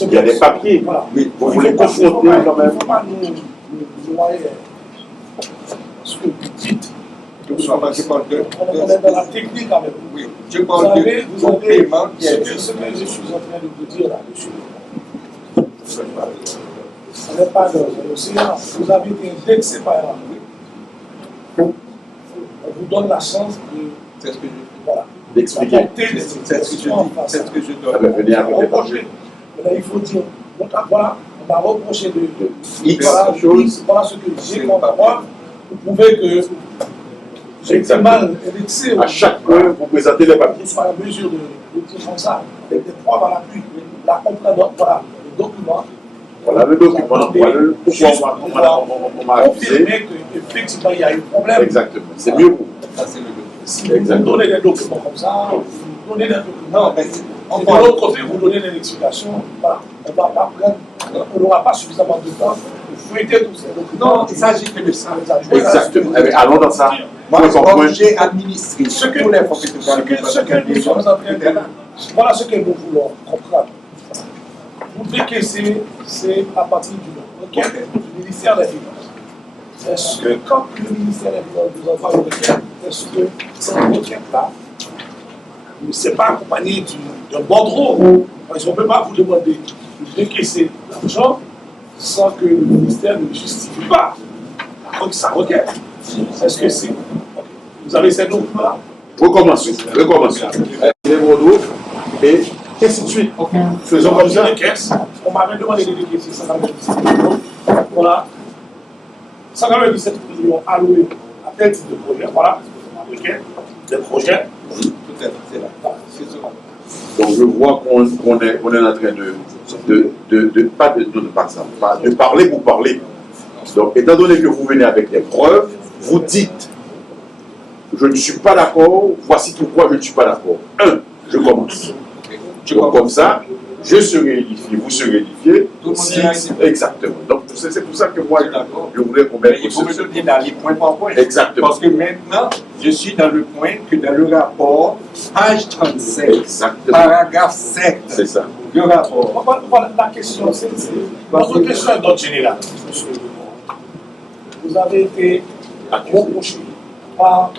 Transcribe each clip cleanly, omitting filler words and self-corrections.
Il y a des papiers. Voilà. Oui, vous voulez confronter quand même. Il ne faut pas nous noyer ce que vous dites. Je parle de. On est dans la technique avec vous. Oui, je parle de paiement qui est. Ce que je suis en train de vous dire là-dessus. Ce n'est pas le silence. Vous avez été indexé par là. On vous donne la chance de. C'est ce que je Voilà. D'expliquer. C'est ce que je dois. Venir avec les papiers. Là, il faut dire, voilà, on m'a reproché de X voilà, choses. voilà ce que j'ai comme preuve. Vous prouvez que j'ai été mal indexé. À chaque fois, vous présentez les papiers. Vous soyez en mesure de dire comme ça, avec des preuves à l'appui. La compréhension, voilà, le document. Voilà le document, voilà pourquoi on m'a accusé. Confirmer qu'effectivement, il y a eu problème. Exactement, c'est mieux pour vous. Ça, c'est le document. Si vous donnez des documents comme ça, vous donnez des documents. Non, mais De l'autre côté, vous donnez des explications. Voilà. On ne va pas prendre, on n'aura pas suffisamment de temps pour fouetter tous ces documents. non, il s'agit que de ça. Exactement. Allons dans ça. Moi, j'ai administré Ce que tous les professionnels. nous sommes en train de dire, voilà ce que nous voulons comprendre. Vous décaissez, c'est à partir du requête du ministère des Finances. Est-ce que quand le ministère des Finances vous envoie une requête, est-ce que cette requête-là ne s'est pas accompagnée d'un bordereau? Parce qu'on ne peut pas vous demander de décaisser l'argent sans que le ministère ne justifie pas sa requête. Est-ce que c'est... Vous avez ces documents-là? Recommençons. Les bordeaux et ainsi de suite. Faisons comme ça. On m'avait demandé de décaisser 197 millions. Voilà. 197 millions alloués à tel type de projet. Voilà. Requête des projets. Peut-être, c'est là. C'est ça. Donc je vois qu'on est en train de parler pour parler. Donc étant donné que vous venez avec des preuves, vous dites je ne suis pas d'accord, voici pourquoi je ne suis pas d'accord. Je commence. Donc comme ça, je serai édifié, vous serez édifié. Exactement. Donc c'est pour ça que moi je voulais qu'on mette. Il faut me donner dans les points par point. Exactement. Parce que maintenant, je suis dans le point que dans le rapport, page 37, Exactement. paragraphe 7, C'est ça. le rapport. Voilà, la question, c'est votre question est d'ordre général. Vous avez été reproché par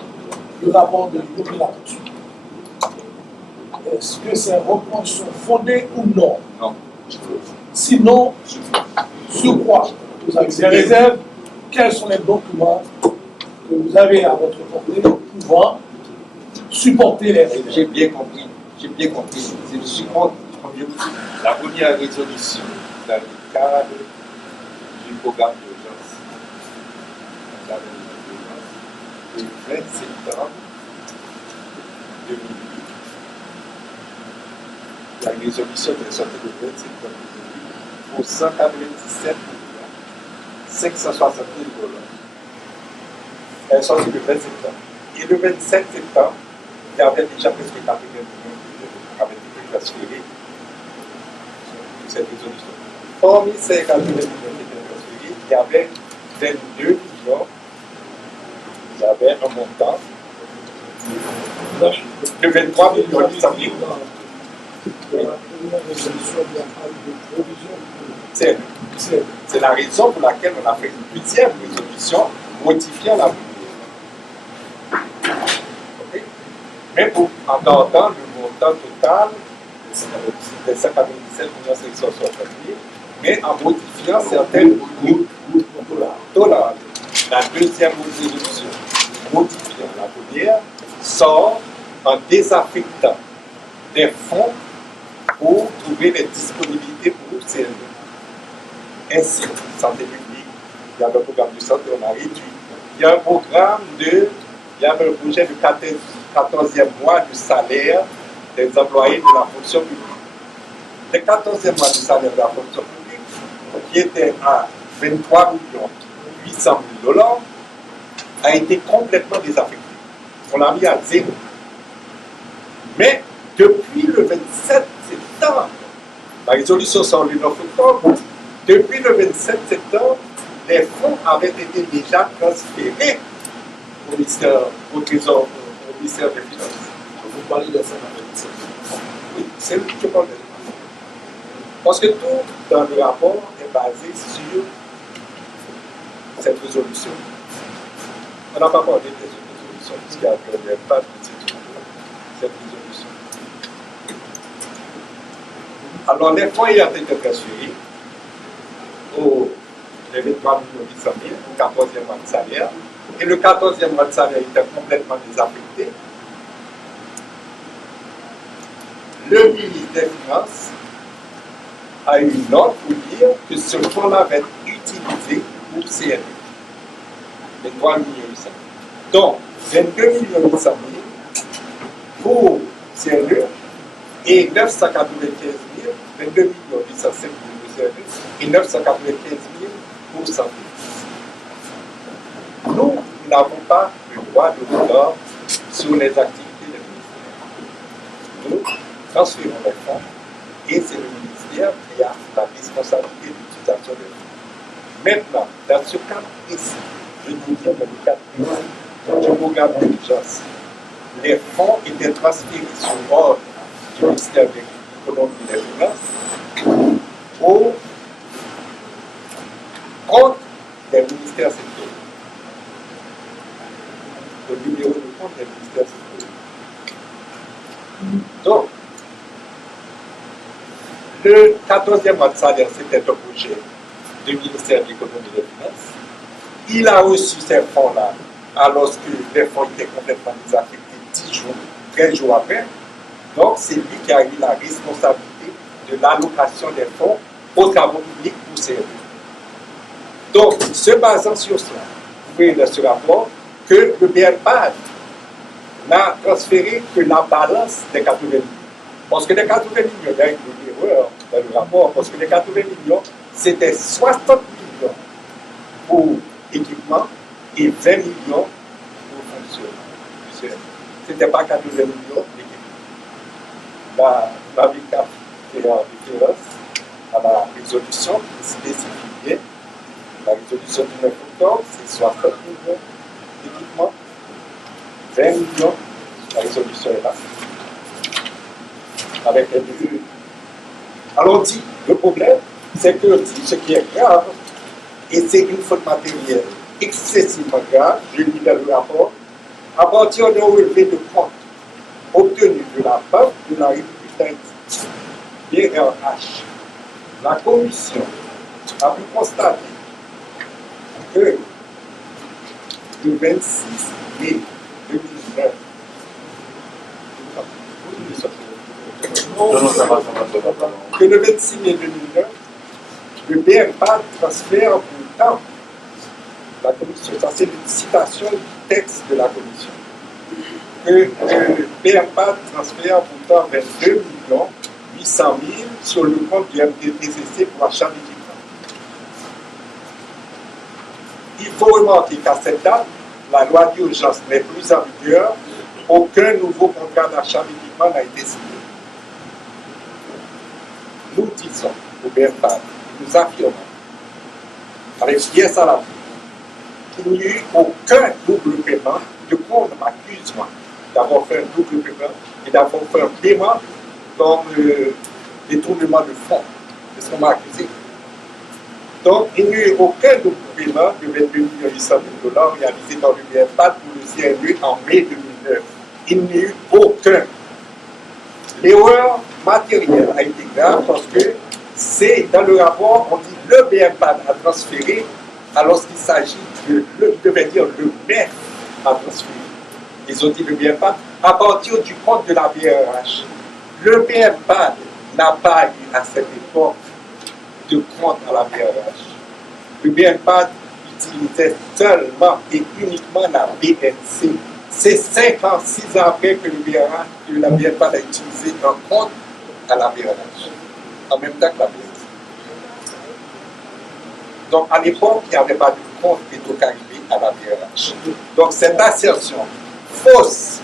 le rapport de l'Opérateur. Est-ce que ces reproches sont fondés ou non? Non. Sinon, sur quoi vous avez des réserves? Quels sont les documents que vous avez à votre portée pouvant supporter les réserves? J'ai bien compris. J'ai bien compris. Je suis contre, comme je vous dis, la première résolution dans le cadre du programme d'urgence. Le 20 septembre 2008. La résolution est sortie le 20 septembre 2008 pour 197 560 000 $. Elle est sortie le 20 septembre. Et le 27 septembre, il y avait déjà presque 80 millions qui avaient été transférés sur cette résolution. Parmi ces 80 millions qui étaient transférés, il y avait 22 millions, il y avait un montant de 23 millions 800 000. C'est la raison pour laquelle on a fait une deuxième résolution modifiant la okay? Mais pour en attendant le montant total, c'était 197 560 000, mais en modifiant certaines dollars. La deuxième résolution modifiant la première sort en désaffectant des fonds pour trouver les disponibilités pour ces ainsi, santé publique, il y a le programme de santé, on a réduit. Il y a un programme il y a un projet de 14e mois du salaire des employés de la fonction publique. Le 14e mois du salaire de la fonction publique, qui était à 23 800 000 $, a été complètement désaffecté. On l'a mis à zéro. Mais depuis le 27 septembre, la résolution sort le 9 octobre, depuis le 27 septembre, les fonds avaient été déjà transférés au ministère, au Trésor, au ministère des Finances. Vous parlez de 197. Oui, c'est ce que je parle. Parce que tout dans le rapport est basé sur cette résolution. On n'a pas parlé des résolutions, puisqu'il n'y a pas de cette résolution. Alors, les fonds ayant été transférés au 23 800 000, au 14e mois de salaire, et le 14e mois de salaire était complètement désaffecté, le ministre des Finances a eu une note pour dire que ce fonds-là va être utilisé pour CNE. 23 800 000. Donc, 22 800 000 pour CNE et 995 000, 22 805 000 pour CNE et 995 000 pour santé. Nous n'avons pas le droit de regard sur les activités du ministère. Nous transférons les fonds et c'est le ministère qui a la responsabilité d'utilisation des fonds. Maintenant, dans ce cas précis, je vous dis dans le cas du programme d'urgence, les fonds étaient transférés sur l'ordre du ministère de l'économie et des finances au compte des ministères sectoriels. Le numéro de compte des ministères sectoriels. Donc, le 14e mois de salaire, c'était un projet du ministère de l'économie et des finances. Il a reçu ces fonds-là alors que les fonds étaient complètement désaffectés 10 jours, 13 jours après. Donc, c'est lui qui a eu la responsabilité de l'allocation des fonds aux travaux publics pour CNE. Donc, se basant sur cela, vous voyez dans ce rapport que le BNPAD n'a transféré que la balance des 80 millions. Parce que les 80 millions, il y a une erreur dans le rapport, parce que les 80 millions, c'était 60 millions pour équipement et 20 millions pour fonctionnement. Ce n'était pas 80 millions d'équipement. La VICAF fait référence à la résolution qui spécifie bien. La résolution du 9 octobre, c'est 60 millions d'équipements, 20 millions, la résolution est là, avec les deux. Alors on dit, le problème, c'est que ce qui est grave, et c'est une faute matérielle excessivement grave, je lis dans le rapport, à partir d'un relevé de compte obtenu de la Banque de la République d'Haïti, BRH, la Commission a pu constater que le 26 mai 2019, que le 26 mai 2009, le BNPAD transfère pourtant la commission, ça c'est une citation du texte de la commission, que le BNPAD transfère pourtant 22 800 000 sur le compte du MDTCC pour achat d'équipement. Il faut remarquer qu'à cette date, la loi d'urgence n'est plus en vigueur, aucun nouveau contrat d'achat d'équipement n'a été signé. Nous disons au BNPAD, nous affirmons, avec pièce à la qu'il n'y a eu aucun double paiement, de compte m'accuse-moi d'avoir fait un double paiement et d'avoir fait un paiement comme détournement de fonds. C'est ce qu'on m'a accusé. Donc, il n'y a eu aucun double paiement de 22 800 000 $ réalisé dans le BNPAD pour le CNE en mai 2009. Il n'y a eu aucun. L'erreur matérielle a été grave parce que c'est dans le rapport, on dit le BNPAD a transféré, alors qu'il s'agit de, devait dire le maire a transféré. Ils ont dit le BNPAD à partir du compte de la BRH. Le BNPAD n'a pas eu à cette époque de compte à la BRH. Le BNPAD utilisait seulement et uniquement la BNC. C'est 5 ans, 6 ans après que la BNPAD a utilisé un compte à la BRH, en même temps que la BNC. Donc, à l'époque, il n'y avait pas de compte pétrocaribé à la BRH. Donc, cette assertion fausse,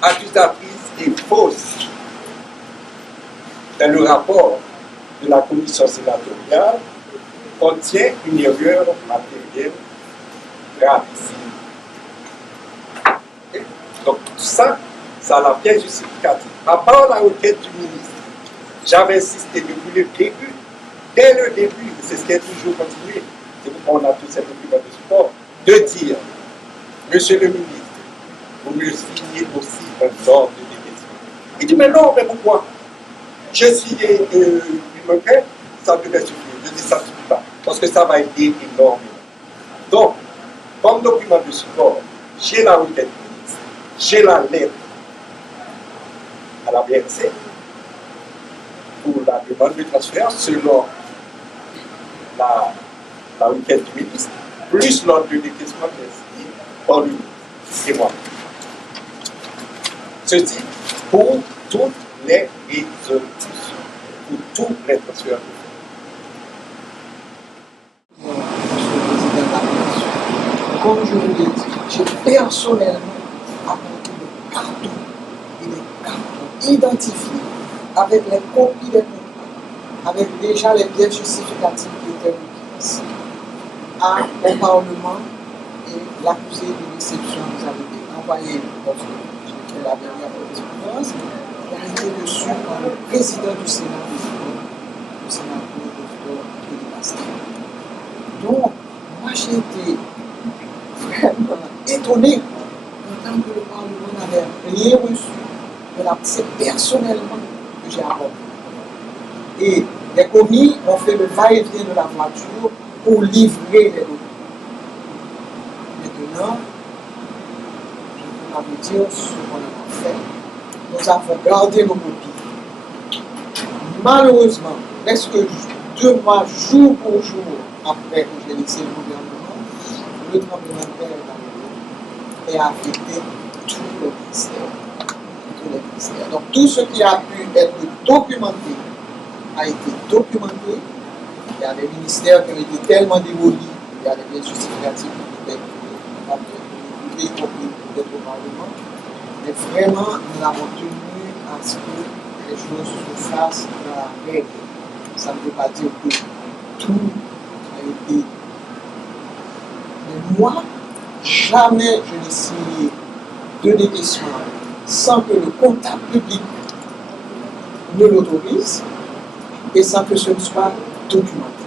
accusatrice et fausse dans le rapport de la commission sénatoriale contient une erreur matérielle gravissime. Okay? Donc, tout ça, ça a la pièce justificative. À part la requête du ministre, J'avais insisté depuis le début, dès le début, et c'est ce qui est toujours continué, c'est pourquoi on a tous ces documents de support, de dire, Monsieur le ministre, vous me signez aussi un ordre de décaissement. Il dit, mais non, mais pourquoi? Je suis une main, ça devait suffire. Je dis, ça ne suffit pas, parce que ça va aider énormément. Donc, comme document de support, j'ai la requête ministre, j'ai la lettre à la BNC pour la demande de transfert selon la requête du ministre, plus l'ordre de décaissement qui est signé par lui et moi. Ceci pour toutes les résolutions, pour tous les transferts. Comme je vous l'ai dit, j'ai personnellement apporté des cartons et des cartons identifiés avec les copies des contrats, avec déjà les pièces justificatives qui étaient requises au Parlement, et l'accusé de réception nous avait été envoyé lorsque j'ai fait la dernière correspondance, qui a été reçu par le président du Sénat, le sénateur Dr. Claude Pascal. Donc, moi j'ai été vraiment étonné d'entendre que le Parlement n'avait rien reçu, mais c'est personnellement que j'ai apporté. Et les commis ont fait le va-et-vient de la voiture pour livrer les documents. Maintenant, je peux vous dire ce qu'on a fait. Nous avons gardé nos copies. Malheureusement, presque 2 mois, jour pour jour, après que j'ai laissé le gouvernement, le tremblement de terre est arrivé et a affecté tous les ministères. Donc tout ce qui a pu être documenté a été documenté. Il y a des ministères qui ont été tellement démolis, il y a des pièces justificatives qui étaient y compris peut-être au Parlement. Mais vraiment, nous avons tenu à ce que les choses se fassent dans la règle. Ça ne veut pas dire que tout a été. Mais moi, jamais je n'ai signé de décaissement sans que le comptable public ne l'autorise et sans que ce ne soit documenté.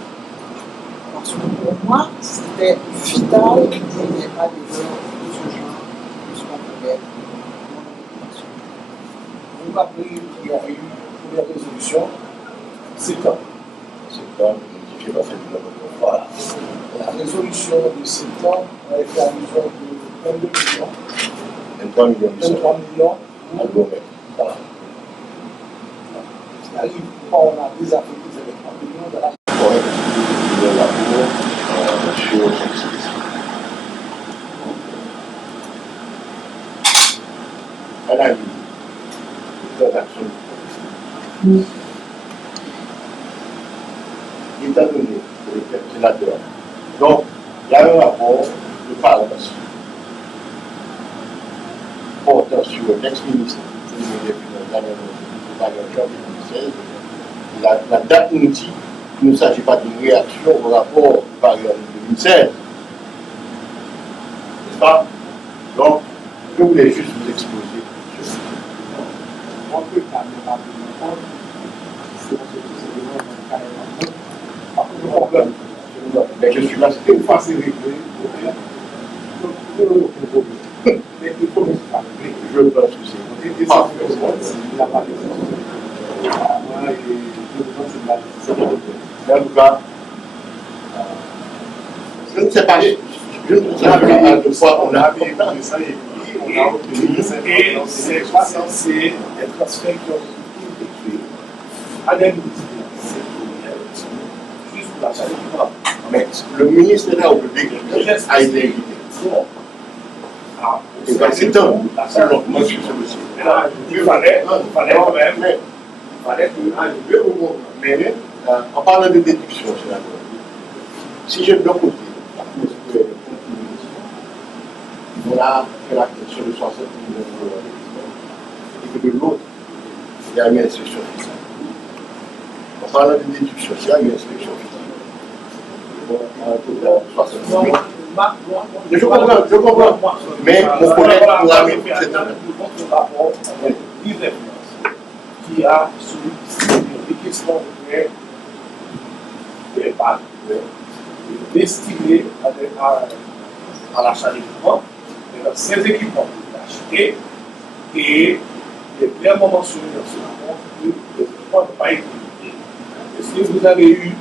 Parce que pour moi, c'était vital qu'il n'y ait pas d'erreur de ce genre qui soit couverte dans mon occupation. Vous rappelez qu'il y a eu une première résolution, c'est quand? Voilà. La résolution de septembre a fait allusion de 22 millions. 23 millions. 23 millions. Voilà. C'est-à-dire pourquoi on a désaffecté ces 23 millions de la Elle a eu des actions. Étant donné que les sénateurs. Donc, il y a un rapport de Parlement portant sur l'ex-ministre des Finances, en 2016. La date nous dit qu'il ne s'agit pas d'une réaction au rapport du Parlement de 2016. N'est-ce pas? Donc, je voulais juste vous exposer. On peut caméralement sur ce problème. Mais je suis là, C'était une phase réglée. Mais il faut que ce soit réglé. je pense que c'est pas. Il n'a pas de Mais en tout cas, je ne sais pas, je ne sais pas à deux fois on a appris ça et puis on a obtenu. Et c'est pas censé être transfert qui ont été effectués à des ministères. Juste pour la charge du bras. Mais le ministère au public a été invité. Et donc c'est un, selon moi, je suis celui-ci. Il fallait quand même. Il fallait arriver au moment. Mais en parlant de déduction, si j'ai de l'autre côté, on a fait la question de 60 millions d'euros et que de l'autre, il y a une inspection fiscale. En parlant de déduction, il y a une inspection fiscale. En total, 60 millions. Je comprends. Mais mon collègue pourra me faire votre rapport avec l'IVF qui a celui question des balles destinées à l'achat d'équipements. Et donc, ces équipements achetés et il est clairement mentionné dans ce rapport que les équipements n'ont pas été utilisés. Est-ce que vous avez eu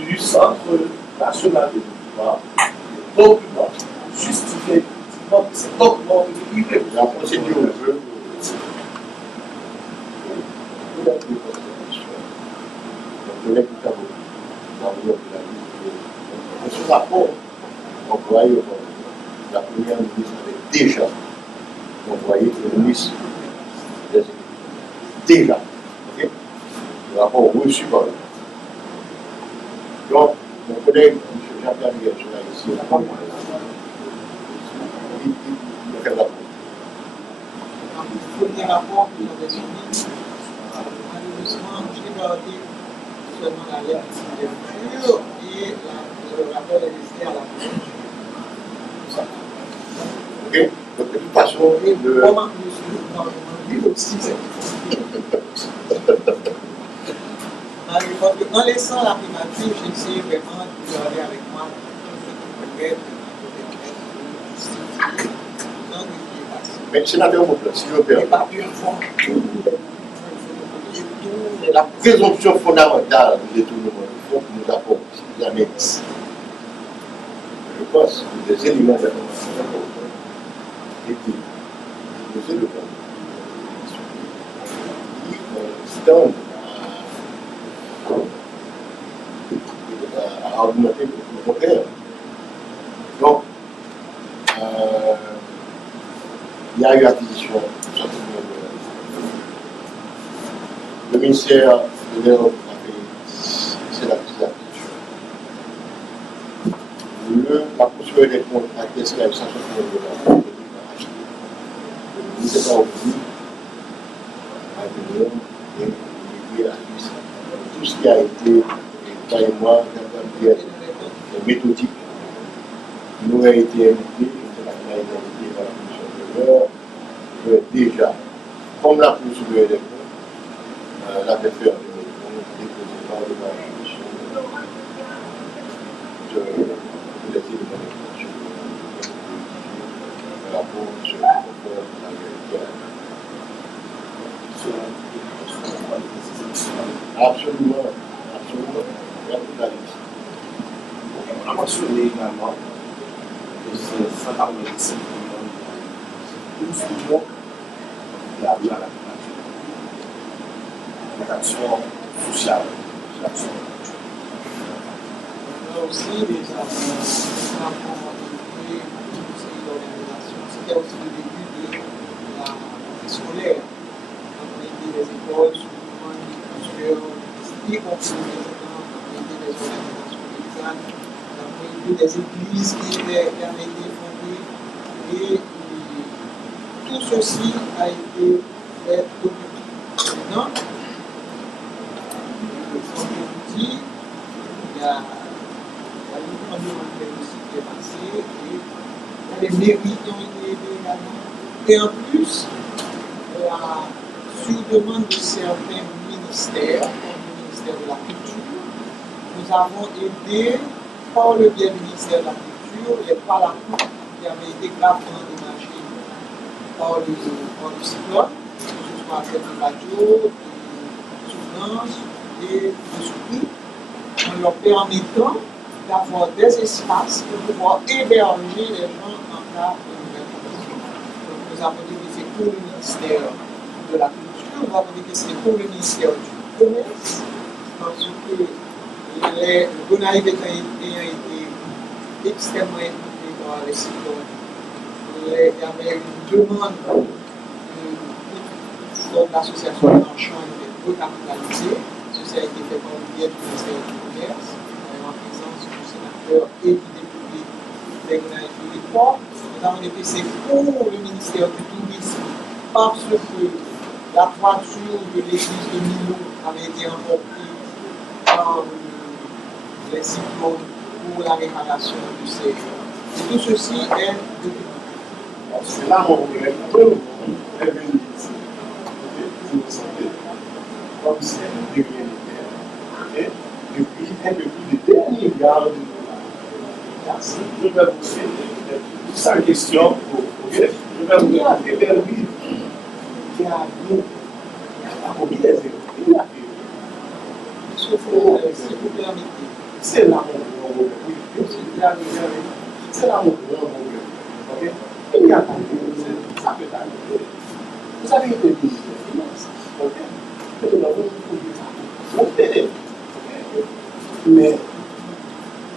du Centre national de pouvoir des documents justifiant effectivement que ces documents ont été livrés? La procédure veut ce rapport envoyé la première ministre avait déjà envoyé le ministre des Équipements. Déjà. Okay? Le rapport reçu par le ministre. Donc, mon collègue, M. Jean-Pierre Miguel, ici, il fait le rapport. Le premier rapport que j'avais soumis, malheureusement, j'ai gardé seulement la lettre de signature et le rapport est resté à la fin. Ok? Donc, de toute façon, Comment monsieur, lui aussi, c'est en laissant la primature, j'ai essayé vraiment de regarder avec moi mais sénateur Moupla, s'il vous plaît. La présomption fondamentale du détournement du fonds que nous avons sous annexe, je pense que des éléments d'information et puis des éléments qui tendent à augmenter le contraire. Donc, il y a eu acquisition le ministère de l'Europe a fait c'est l'acquisition. La procédure des comptes a été escalée à 160 millions $. Le ministère a obtenu à venir et à tout ce qui a été, toi et moi, méthodique, nous a été invité, la été par la commission de l'heure, déjà, comme la procédure des comptes, la fait faire déposé par le commission de l'étude de l'éducation, le rapport sur le confort de la vérité. Absolument, absolument. Il y a toute la liste. On a mentionné également que c'est 145 millions de millions qui a vu à la primature. L'action sociale, l'action culturelle. Là aussi, les rapports de l'organisation, c'était aussi le début de la rentrée scolaire. On a été des écoles, y compris des organisations médicales, des églises qui avaient été fondées et tout ceci a été fait documenté. Maintenant, comme je vous dis, il y a eu un document aussi qui est passé et les mairies qui ont été aidées également. Et en plus, sur demande de certains ministères, comme le ministère de la Culture, nous avons aidé par le biais du ministère de la Culture les parapluies qui avaient été gravement endommagés par le cyclone, que ce soit avec le radio, de souffrance et de surpris, en leur permettant d'avoir des espaces pour pouvoir héberger les gens en cas de nouvelles conditions. Donc nous avons dit que c'est pour le ministère de la Culture, nous avons dit que c'est pour le ministère du Commerce, parce que le Gonaïve ayant été extrêmement impliqué par les cyclones, il y avait une demande de l'association d'enchants de recapitaliser. Ceci a été fait par le biais du ministère du Commerce, en présence du sénateur et du député des Gonaïves de l'époque. Nous avons dit que c'est pour le ministère du Tourisme, parce que la toiture de l'église de Milo avait été emportée par les cyclones pour la réparation du séjour. Tout ceci est documenté. Parce que là, on est venu ici, comme c'est de rien n'était. Depuis un peu plus de 2 milliards de dollars. Je vais vous faire sa question. Je vais vous dire des permis qui a mis à combien des écoles. Monsieur Foucault, si vous permettez. C'est là mon problème. Oui, c'est là mon problème. Ok? Il y a pas de ça peut aller. Vous avez été ministre des Finances. Ok? Maintenant, vous pouvez faire. Mais,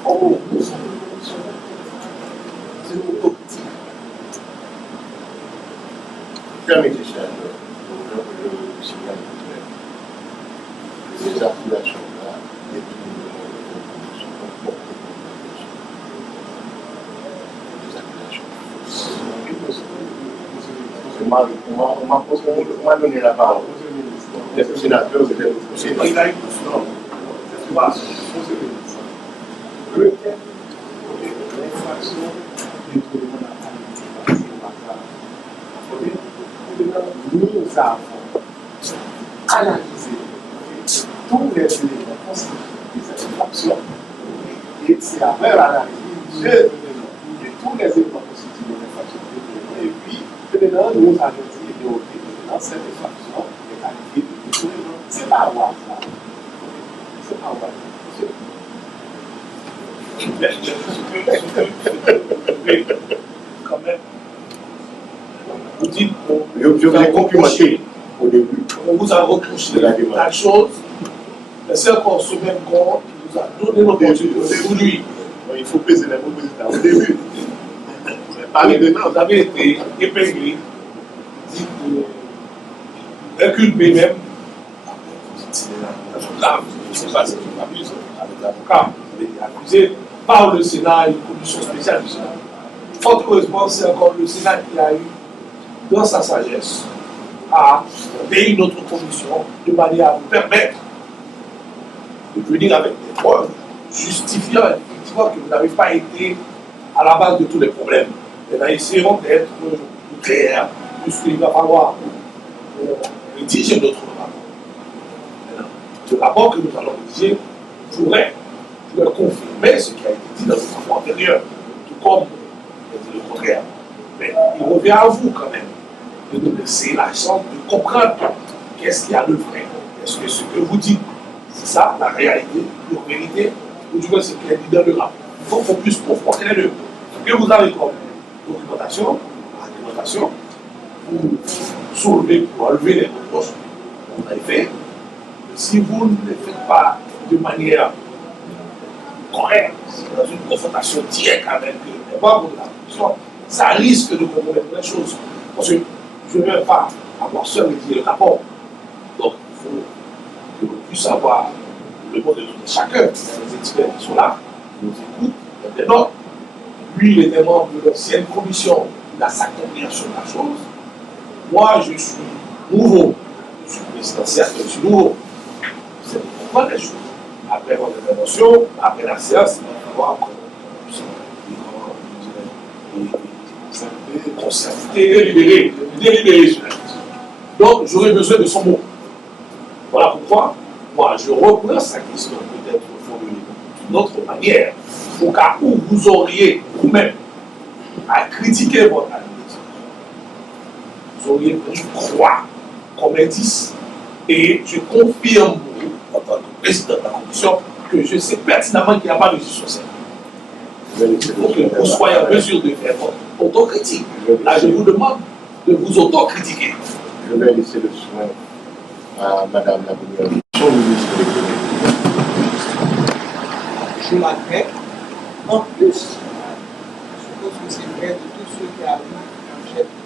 comment nous sommes c'est une politique. Permettez, cher, le signal de ces accusations-là, et on m'a donné la parole. Les sénateurs, c'est il a eu non. C'est pas peut-être l'infraction du tribunal nous avons analysé tous les éléments constitutifs de cette infraction et c'est après l'analyse de tous les éléments constitutifs de l'infraction et puis maintenant nous allons dire que dans cette infraction est qualifiée de tout. C'est pas avoir ça. C'est pas avoir ça. Quand même, vous dites Je vous ai complimenté au début. on vous a reproché la chose, mais c'est encore ce même corps qui nous a donné l'opportunité aujourd'hui. Il faut peser les mots au début. Vous avez été épinglé, dit inculpé même. Là, je ne sais pas si tu m'abuses avec l'avocat, vous avez été accusé par le Sénat, une commission spéciale du Sénat. Fort heureusement, c'est encore le Sénat qui a eu, dans sa sagesse, à créer une autre commission de manière à vous permettre de venir avec des preuves justifiant effectivement que vous n'avez pas été à la base de tous les problèmes. Et là, essayons d'être clairs, puisqu'il va falloir rédiger notre rapport. Le rapport que nous allons rédiger pourrait confirmer ce qui a été dit dans le rapport antérieur, tout comme il a dit le contraire. Mais il revient à vous quand même de nous laisser la chance de comprendre qu'est-ce qu'il y a de vrai. Est-ce que ce que vous dites, c'est ça, la réalité, la vérité, ou du moins ce qui est dit dans le rapport. Il faut qu'on puisse confronter les deux. Ce que vous avez comme documentation, argumentation, pour soulever, pour enlever les reproches que vous avez fait. Si vous ne le faites pas de manière correcte, dans une confrontation directe avec les membres de la commission, ça risque de compromettre les choses. Parce que je ne vais pas avoir seul étudié le rapport. Donc, il faut que l'on puisse avoir le mot de chacun, les experts qui sont là, qui nous écoutent, il y a des notes. Lui, il était membre de l'ancienne commission, il a sa compréhension de la chose. Moi, je suis nouveau. Je suis présidentiel, je suis nouveau. C'est pour comprendre les choses. Après votre intervention, après la séance, il va falloir qu'on puisse délibérer sur la question. Donc, j'aurai besoin de son mot. Voilà pourquoi, moi, je reprends sa question peut-être formulée d'une autre manière, au cas où vous auriez vous-même à critiquer votre administration. Vous auriez pris croix comme indice, et je confirme, en tant que président de la commission, que je sais pertinemment qu'il n'y a pas de justice sociale. Il faut que vous soyez en mesure de faire votre autocritique. Là, je vous demande de vous autocritiquer. Je vais laisser le soin à Madame la Première ministre, ministre de l'économie. Je l'admets. En plus, je suppose que c'est vrai de tous ceux qui arrivent en chef de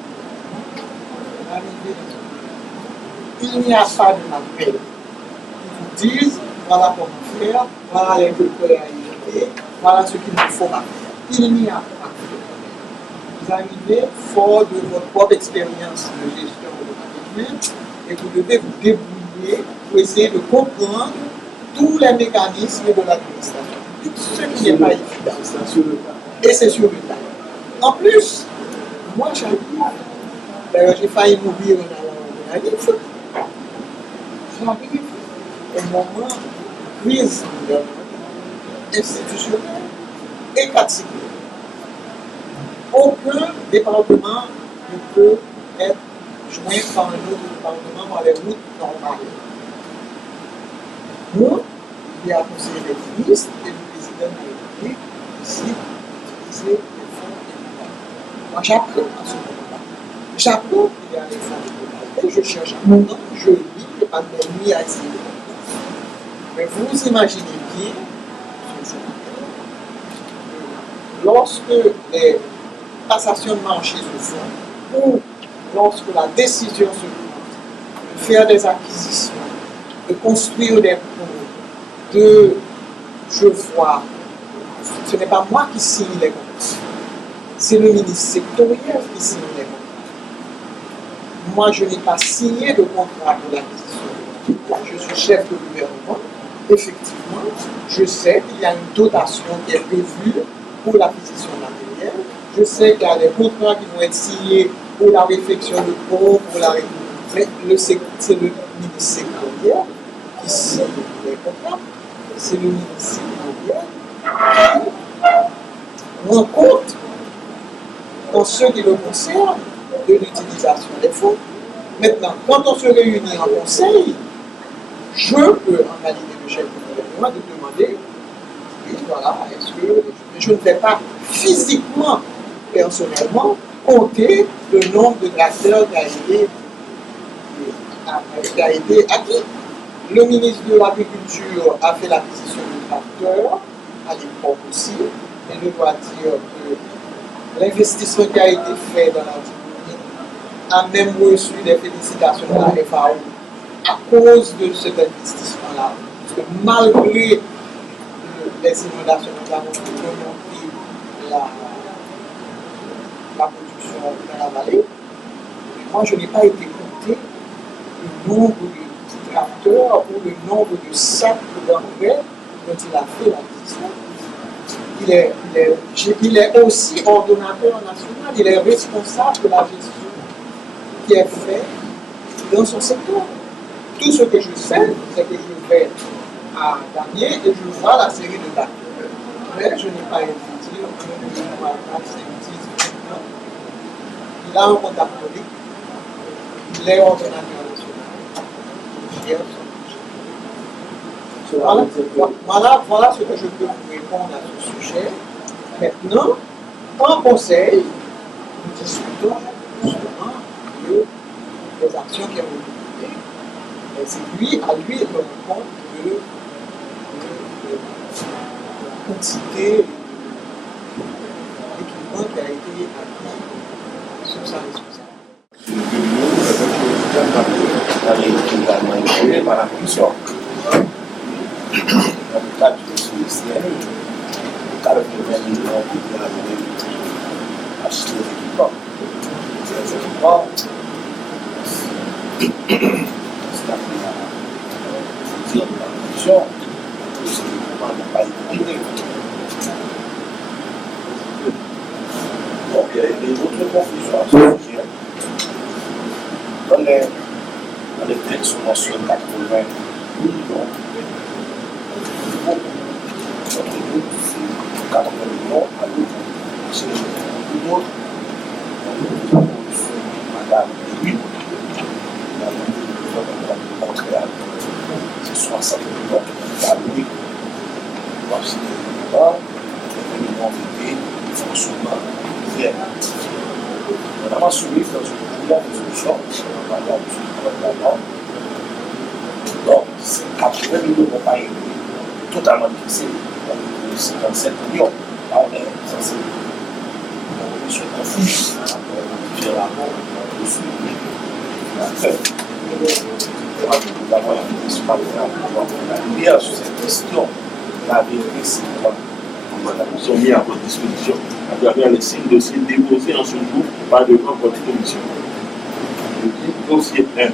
il n'y a pas de appel. Ils vous disent, voilà comment faire, voilà les docteurs à éviter, voilà ce qu'il nous faut faire. Il n'y a pas de vous arrivez fort de votre propre expérience de gestion de management et vous devez vous débrouiller pour essayer de comprendre tous les mécanismes de l'administration. Ce qui n'est pas évident. Et c'est sur le tas. En plus, moi j'arrive, d'ailleurs j'ai failli mourir dans la j'arrive au moment de crise institutionnelle et pratique. Aucun département ne peut être joint par un autre département par les routes normales. Nous, il y a conseiller des ministres et le président de la République ici utiliser les fonds économiques. Moi, j'apprends à ce moment-là. J'apprends qu'il y a les fonds économiques, je cherche un moment, je lis, je passe mes nuits à essayer de comprendre. Mais vous imaginez bien, lorsque les passations de marché se font, ou lorsque la décision se prend de faire des acquisitions, de construire des ponts, je vois, ce n'est pas moi qui signe les contrats, c'est le ministre sectoriel qui signe les contrats. Moi, je n'ai pas signé de contrat pour l'acquisition. Je suis chef de gouvernement. Effectivement, je sais qu'il y a une dotation qui est prévue pour l'acquisition matérielle. Je sais qu'il y a des contrats qui vont être signés pour la réfection de pont, pour la mais c'est le ministre sectoriel qui signe les contrats. C'est le ministre sectoriel qui rend compte, dans ce qui le concerne, de l'utilisation des fonds. Maintenant, quand on se réunit en conseil, je peux, en qualité de chef de gouvernement, de demander, oui, voilà, est-ce que je ne vais pas physiquement, personnellement, compter le nombre de tracteurs qui a été acquis. Le ministre de l'Agriculture a fait l'acquisition de tracteurs, à l'époque aussi, et je dois dire que l'investissement qui a été fait dans l'agriculture a même reçu des félicitations de la FAO à cause de cet investissement-là. Parce que malgré les inondations, nous avons remonté la production dans la vallée. Moi, je n'ai pas été compté le nombre de tracteurs ou le nombre de sacs d'engrais dont il a fait l'acquisition. Il est aussi ordonnateur national, il est responsable de la gestion qui est faite dans son secteur. Tout ce que je sais, c'est que je vais à Damier et je vois la série de dates. Mais je n'ai pas été dire il a un contact politique, il est ordonnateur national. Voilà ce que je peux vous répondre à ce sujet. Maintenant, en conseil, nous discutons justement des actions qui ont été menées. Et c'est à lui de rendre compte de la quantité d'équipement qui a été acquis sur sa responsabilité. Par la commission. Dans le cadre du CNI, le cadre de 20 millions pour acheter des équipements. Ces équipements, c'est la commission, ces équipements n'ont pas été livrés. Donc, il y a des autres confusions à ce sujet. Dans les textes, on mentionne 80 millions. Notre groupe, c'est 80 millions à l'autre. C'est une autre. Nous avons reçu Madame Élu, nous avons dit le contraire. C'est 60 millions à lui. Voici les millions d'été, le fonctionnement réel. On a mentionné dans une première résolution, donc, 80 millions n'ont pas été totalement fixés, donc 57 millions. Là, on est censé se confus faire la mort dessus. Nous avons la lumière sur cette question. La vérité, c'est quoi? Nous sommes mis à votre disposition à travers les 5 dossiers déposés en ce jour par devant votre commission. Le dossier 1,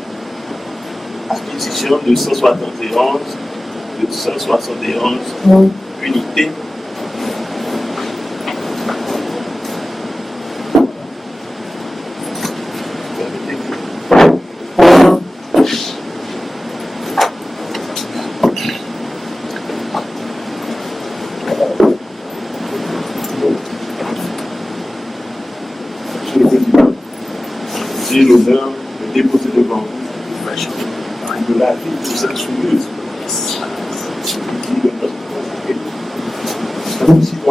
acquisition de 171 unités.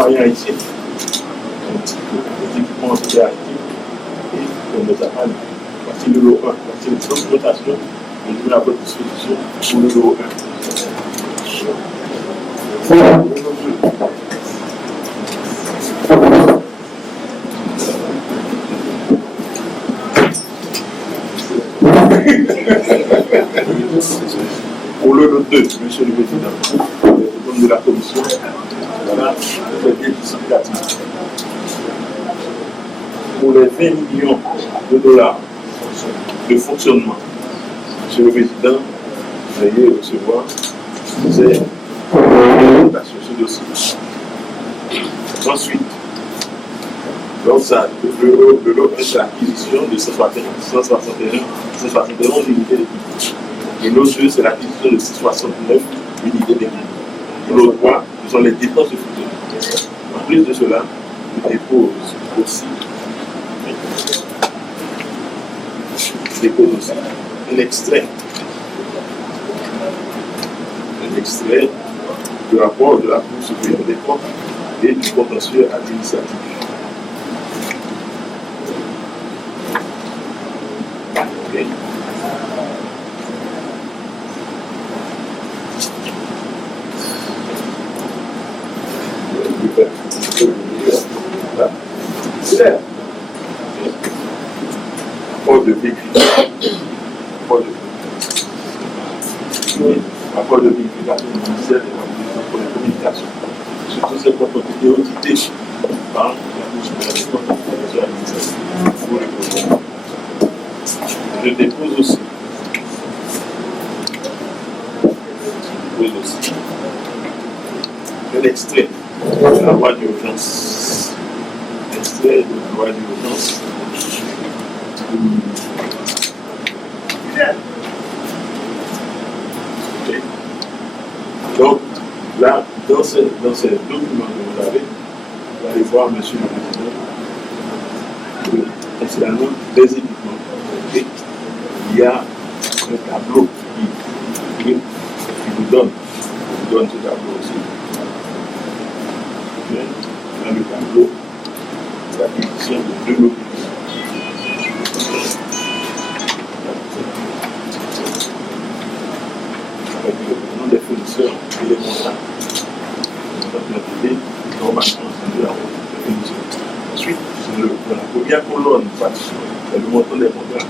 citoyens haïtiens. Les équipements interactifs et comme nous avons voici le lot 1, voici les documentations et à votre disposition pour le lot 1. Pour le lot 2, Monsieur le Président, au nom de la Commission, voilà, les biens justificatifs. Pour les 20 millions de dollars de fonctionnement, Monsieur le Président, veuillez recevoir ces dotations, ce dossier. Ensuite, donc ça, le lot 1, c'est l'acquisition de 171 unités d'équipe. Et l'autre 2, c'est l'acquisition de 669 unités d'équipe. Et l'autre 3, ce sont les dépenses de fonctionnement. En plus de cela, je dépose aussi un extrait du rapport de la Cour supérieure des comptes et du contentieux administratif. Okay. Rapport de véhicule. Rapport de véhiculation du ministère pour les communications. Surtout celles qui ont été auditées par la Cour supérieure des comptes et administrative pour le projet. Je dépose aussi un extrait de la loi d'urgence. Extrait de la loi d'urgence. Okay. Donc, là, dans ces documents que vous avez, vous allez voir, Monsieur le Président, essentiellement des équipements. Okay. Il y a un tableau qui vous donne ce tableau aussi. Dans le tableau, l'acquisition de 2 lots. Avec le nom des fournisseurs et les montants. La formation de la fournisseurs. Ensuite, dans la première colonne, c'est le montant des contrats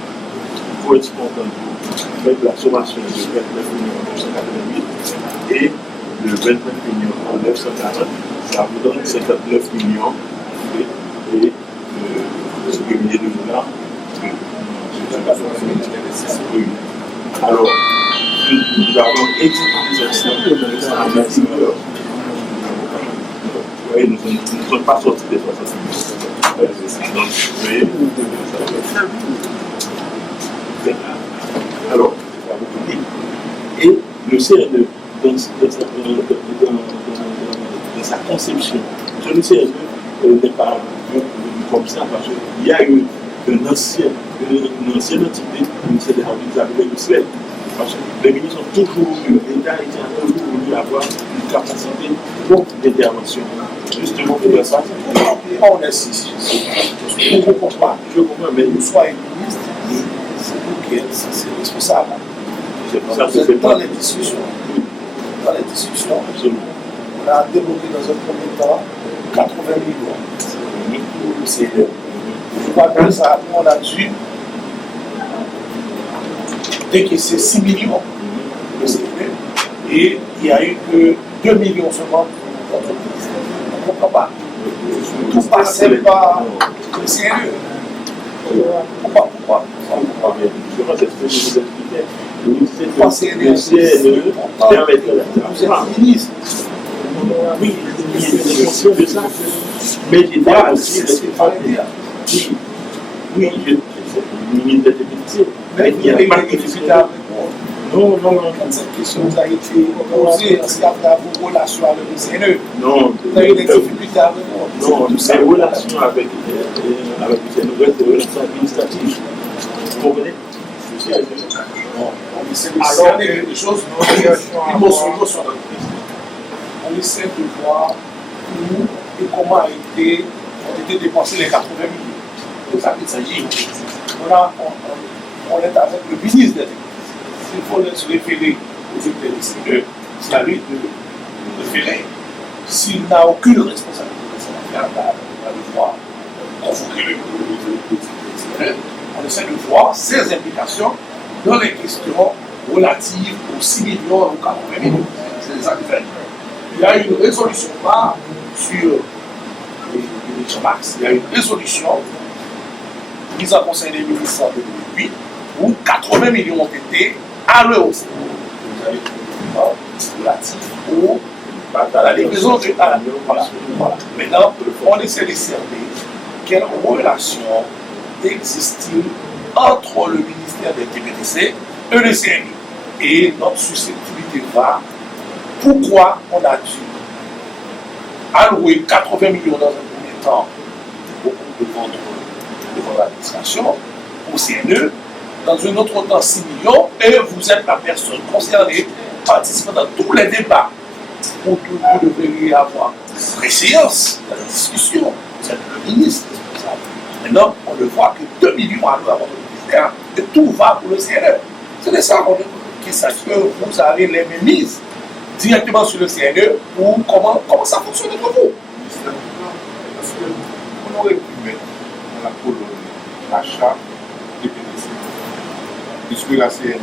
correspondant avec la sommation de 29 988 et de 29 940, ça vous donne 59 millions et quelques milliers de dollars. Alors, nous avons exécuté cette somme en maximum. Oui, nous ne sommes pas sortis des 60 000. Donc, vous voyez, alors, et le CNE, dans sa conception, le CNE n'est pas comme ça, parce qu'il y a eu une ancienne entité du ministère des Armées qui s'appelait le SLED. Parce que les ministres ont toujours eu, l'État a toujours voulu avoir une capacité d'intervention. Justement pour faire ça, On insiste. Je comprends pas. je comprends, mais Vous soyez ministre, c'est vous qui êtes responsable. c'est pour ça que Vous c'est êtes pas dans les discussions. Dans les discussions, absolument. on a débloqué dans un premier temps 80 millions pour le CNE. Je crois que ça, on a dû décaisser 6 millions pour le CNE et il y a eu que 2 millions seulement pour l'entreprise. On ne comprend pas. Tout passait par le CNE. Pourquoi Je pense que c'est ce que je vous expliquais. Pourquoi CNE Le CNE permettait Vous êtes ministre. oui, il est conscient de ça. Mais il y a aussi C'est ce qu'il fallait dire. oui, c'est une ministre de Mais il n'y a pas de difficulté à répondre. Non. Quand cette question vous a été posée, est-ce qu'il y a vos relations avec le CNE? Non, Vous avez des difficultés à répondre. non, ces relations avec le CNE restent des relations administratives. Vous comprenez? Alors, des choses émotionnelles. On essaie de voir où et comment ont été dépensés les 80 millions. C'est ça qu'il s'agit. On est avec le ministre des Économies. S'il faut se référer aux directeurs du CNE, c'est à lui de référer. S'il n'a aucune responsabilité de cette affaire, on va devoir convoquer le ministre du CNE. On essaie de voir ses implications dans les questions relatives aux 6 millions ou 80 millions. C'est ça qu'il fait. Il y a une résolution pas sur les Max, il y a une résolution mise en conseil des ministres en 2008 où 80 millions ont été alloués au Sénat. Vous avez tout relatif à la livraison de l'État. Voilà. Maintenant, on essaie de cerner quelle relation existe-t-il entre le ministère des TPDC et le CNI. Et notre susceptibilité va pourquoi on a dû allouer 80 millions dans un premier temps devant l'administration au CNE, dans un autre temps 6 millions, et vous êtes la personne concernée, participant dans tous les débats, où vous devriez avoir préséance dans la discussion. Vous êtes le ministre responsable. Maintenant, on ne voit que 2 millions alloués à votre ministère, et tout va pour le CNE. C'est de ça qu'il s'agit que vous avez les mêmes mises directement sur le CNE ou comment ça fonctionne pour vous? Parce qu'on aurait pu mettre dans la colonne l'achat des PDC. Puisque la CNE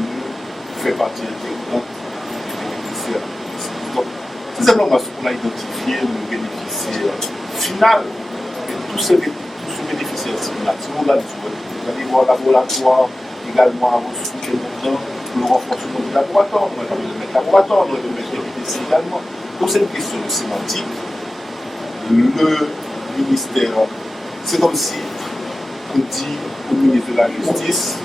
fait partie intégrante du bénéficiaire. Donc, c'est simplement parce qu'on a identifié le bénéficiaire final et tous ces bénéficiaires similaires. Si vous allez voir laboratoire également à reçu des montants pour le renforcement du laboratoire, on va mettre laboratoire, on va mettre les PDC également. Donc c'est une question de sémantique. Le ministère, c'est comme si on dit au ministre de la Justice,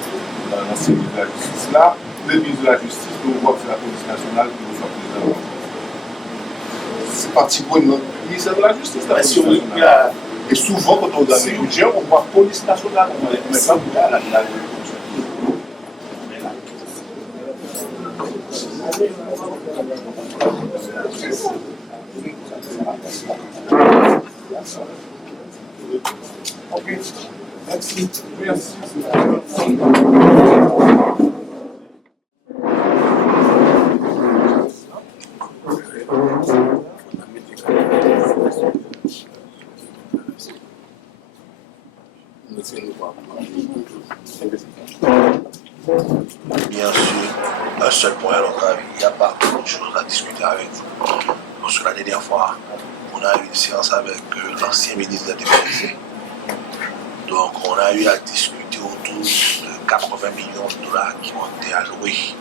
l'ancien ministre de la Justice là, le ministre de la Justice doit voir que c'est la police nationale qui doit faire président. C'est parti pour le ministère de la Justice. La police nationale. Et souvent, quand on regarde les budgets, on voit police nationale. On met ça pour la Ok, merci. Merci. Bien sûr, un seul point à notre avis, il n'y a pas beaucoup de choses à discuter avec vous. Parce que la dernière fois, on a eu une séance avec l'ancien ministre de la TPDC. Donc, on a eu à discuter autour de 80 millions de dollars qui ont été alloués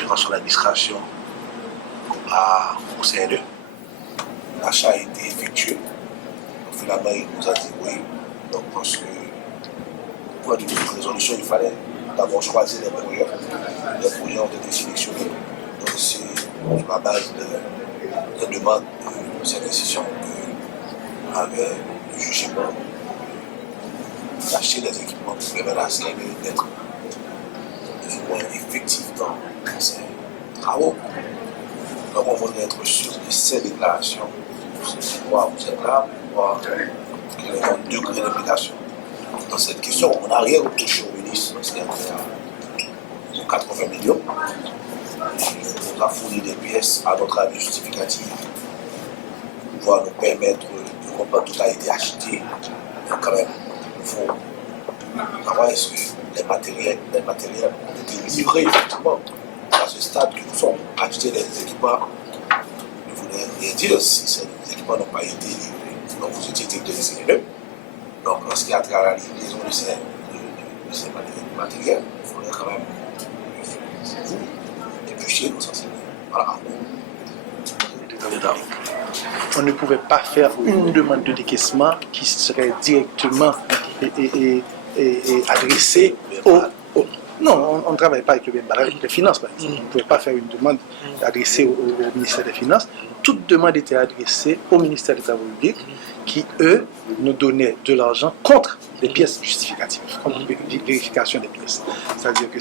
durant son administration au CNE. L'achat a été effectué. Donc, finalement, il nous a dit oui. Donc, parce que pour une résolution, il fallait d'abord choisir les projets. Les projets ont été sélectionnés. Donc, c'est sur la base de demandes de cette décision avait le jugement d'acheter des équipements pour permettre à la CNE d'être plus ou moins effectif dans ces travaux. Donc, on voudrait être sûr de ces déclarations. Pourquoi vous êtes là, pour quel est votre degré d'implication dans cette question. On n'a rien retouché au ministre, c'est-à-dire 80 millions. On a fourni des pièces, à notre avis, justificatives pour pouvoir nous permettre de comprendre que tout a été acheté. Mais quand même, il faut savoir est-ce que les matériels ont été livrés effectivement à ce stade que nous sommes achetés des équipements. Je voulais rien dire si ces équipements n'ont pas été livrés. Donc vous étiez directeur du CNE. Donc lorsqu'il y a la livraison de ces matériels, il faudrait quand même vous éplucher nos sensibilités. Voilà. On ne pouvait pas faire une demande de décaissement qui serait directement adressée au... Non, on ne travaille pas avec le BNBAL, avec les finances par exemple. On ne pouvait pas faire une demande adressée au ministère des Finances. Toute demande était adressée au ministère des Travaux publics qui, eux, nous donnaient de l'argent contre des pièces justificatives, contre vérification des pièces. C'est-à-dire que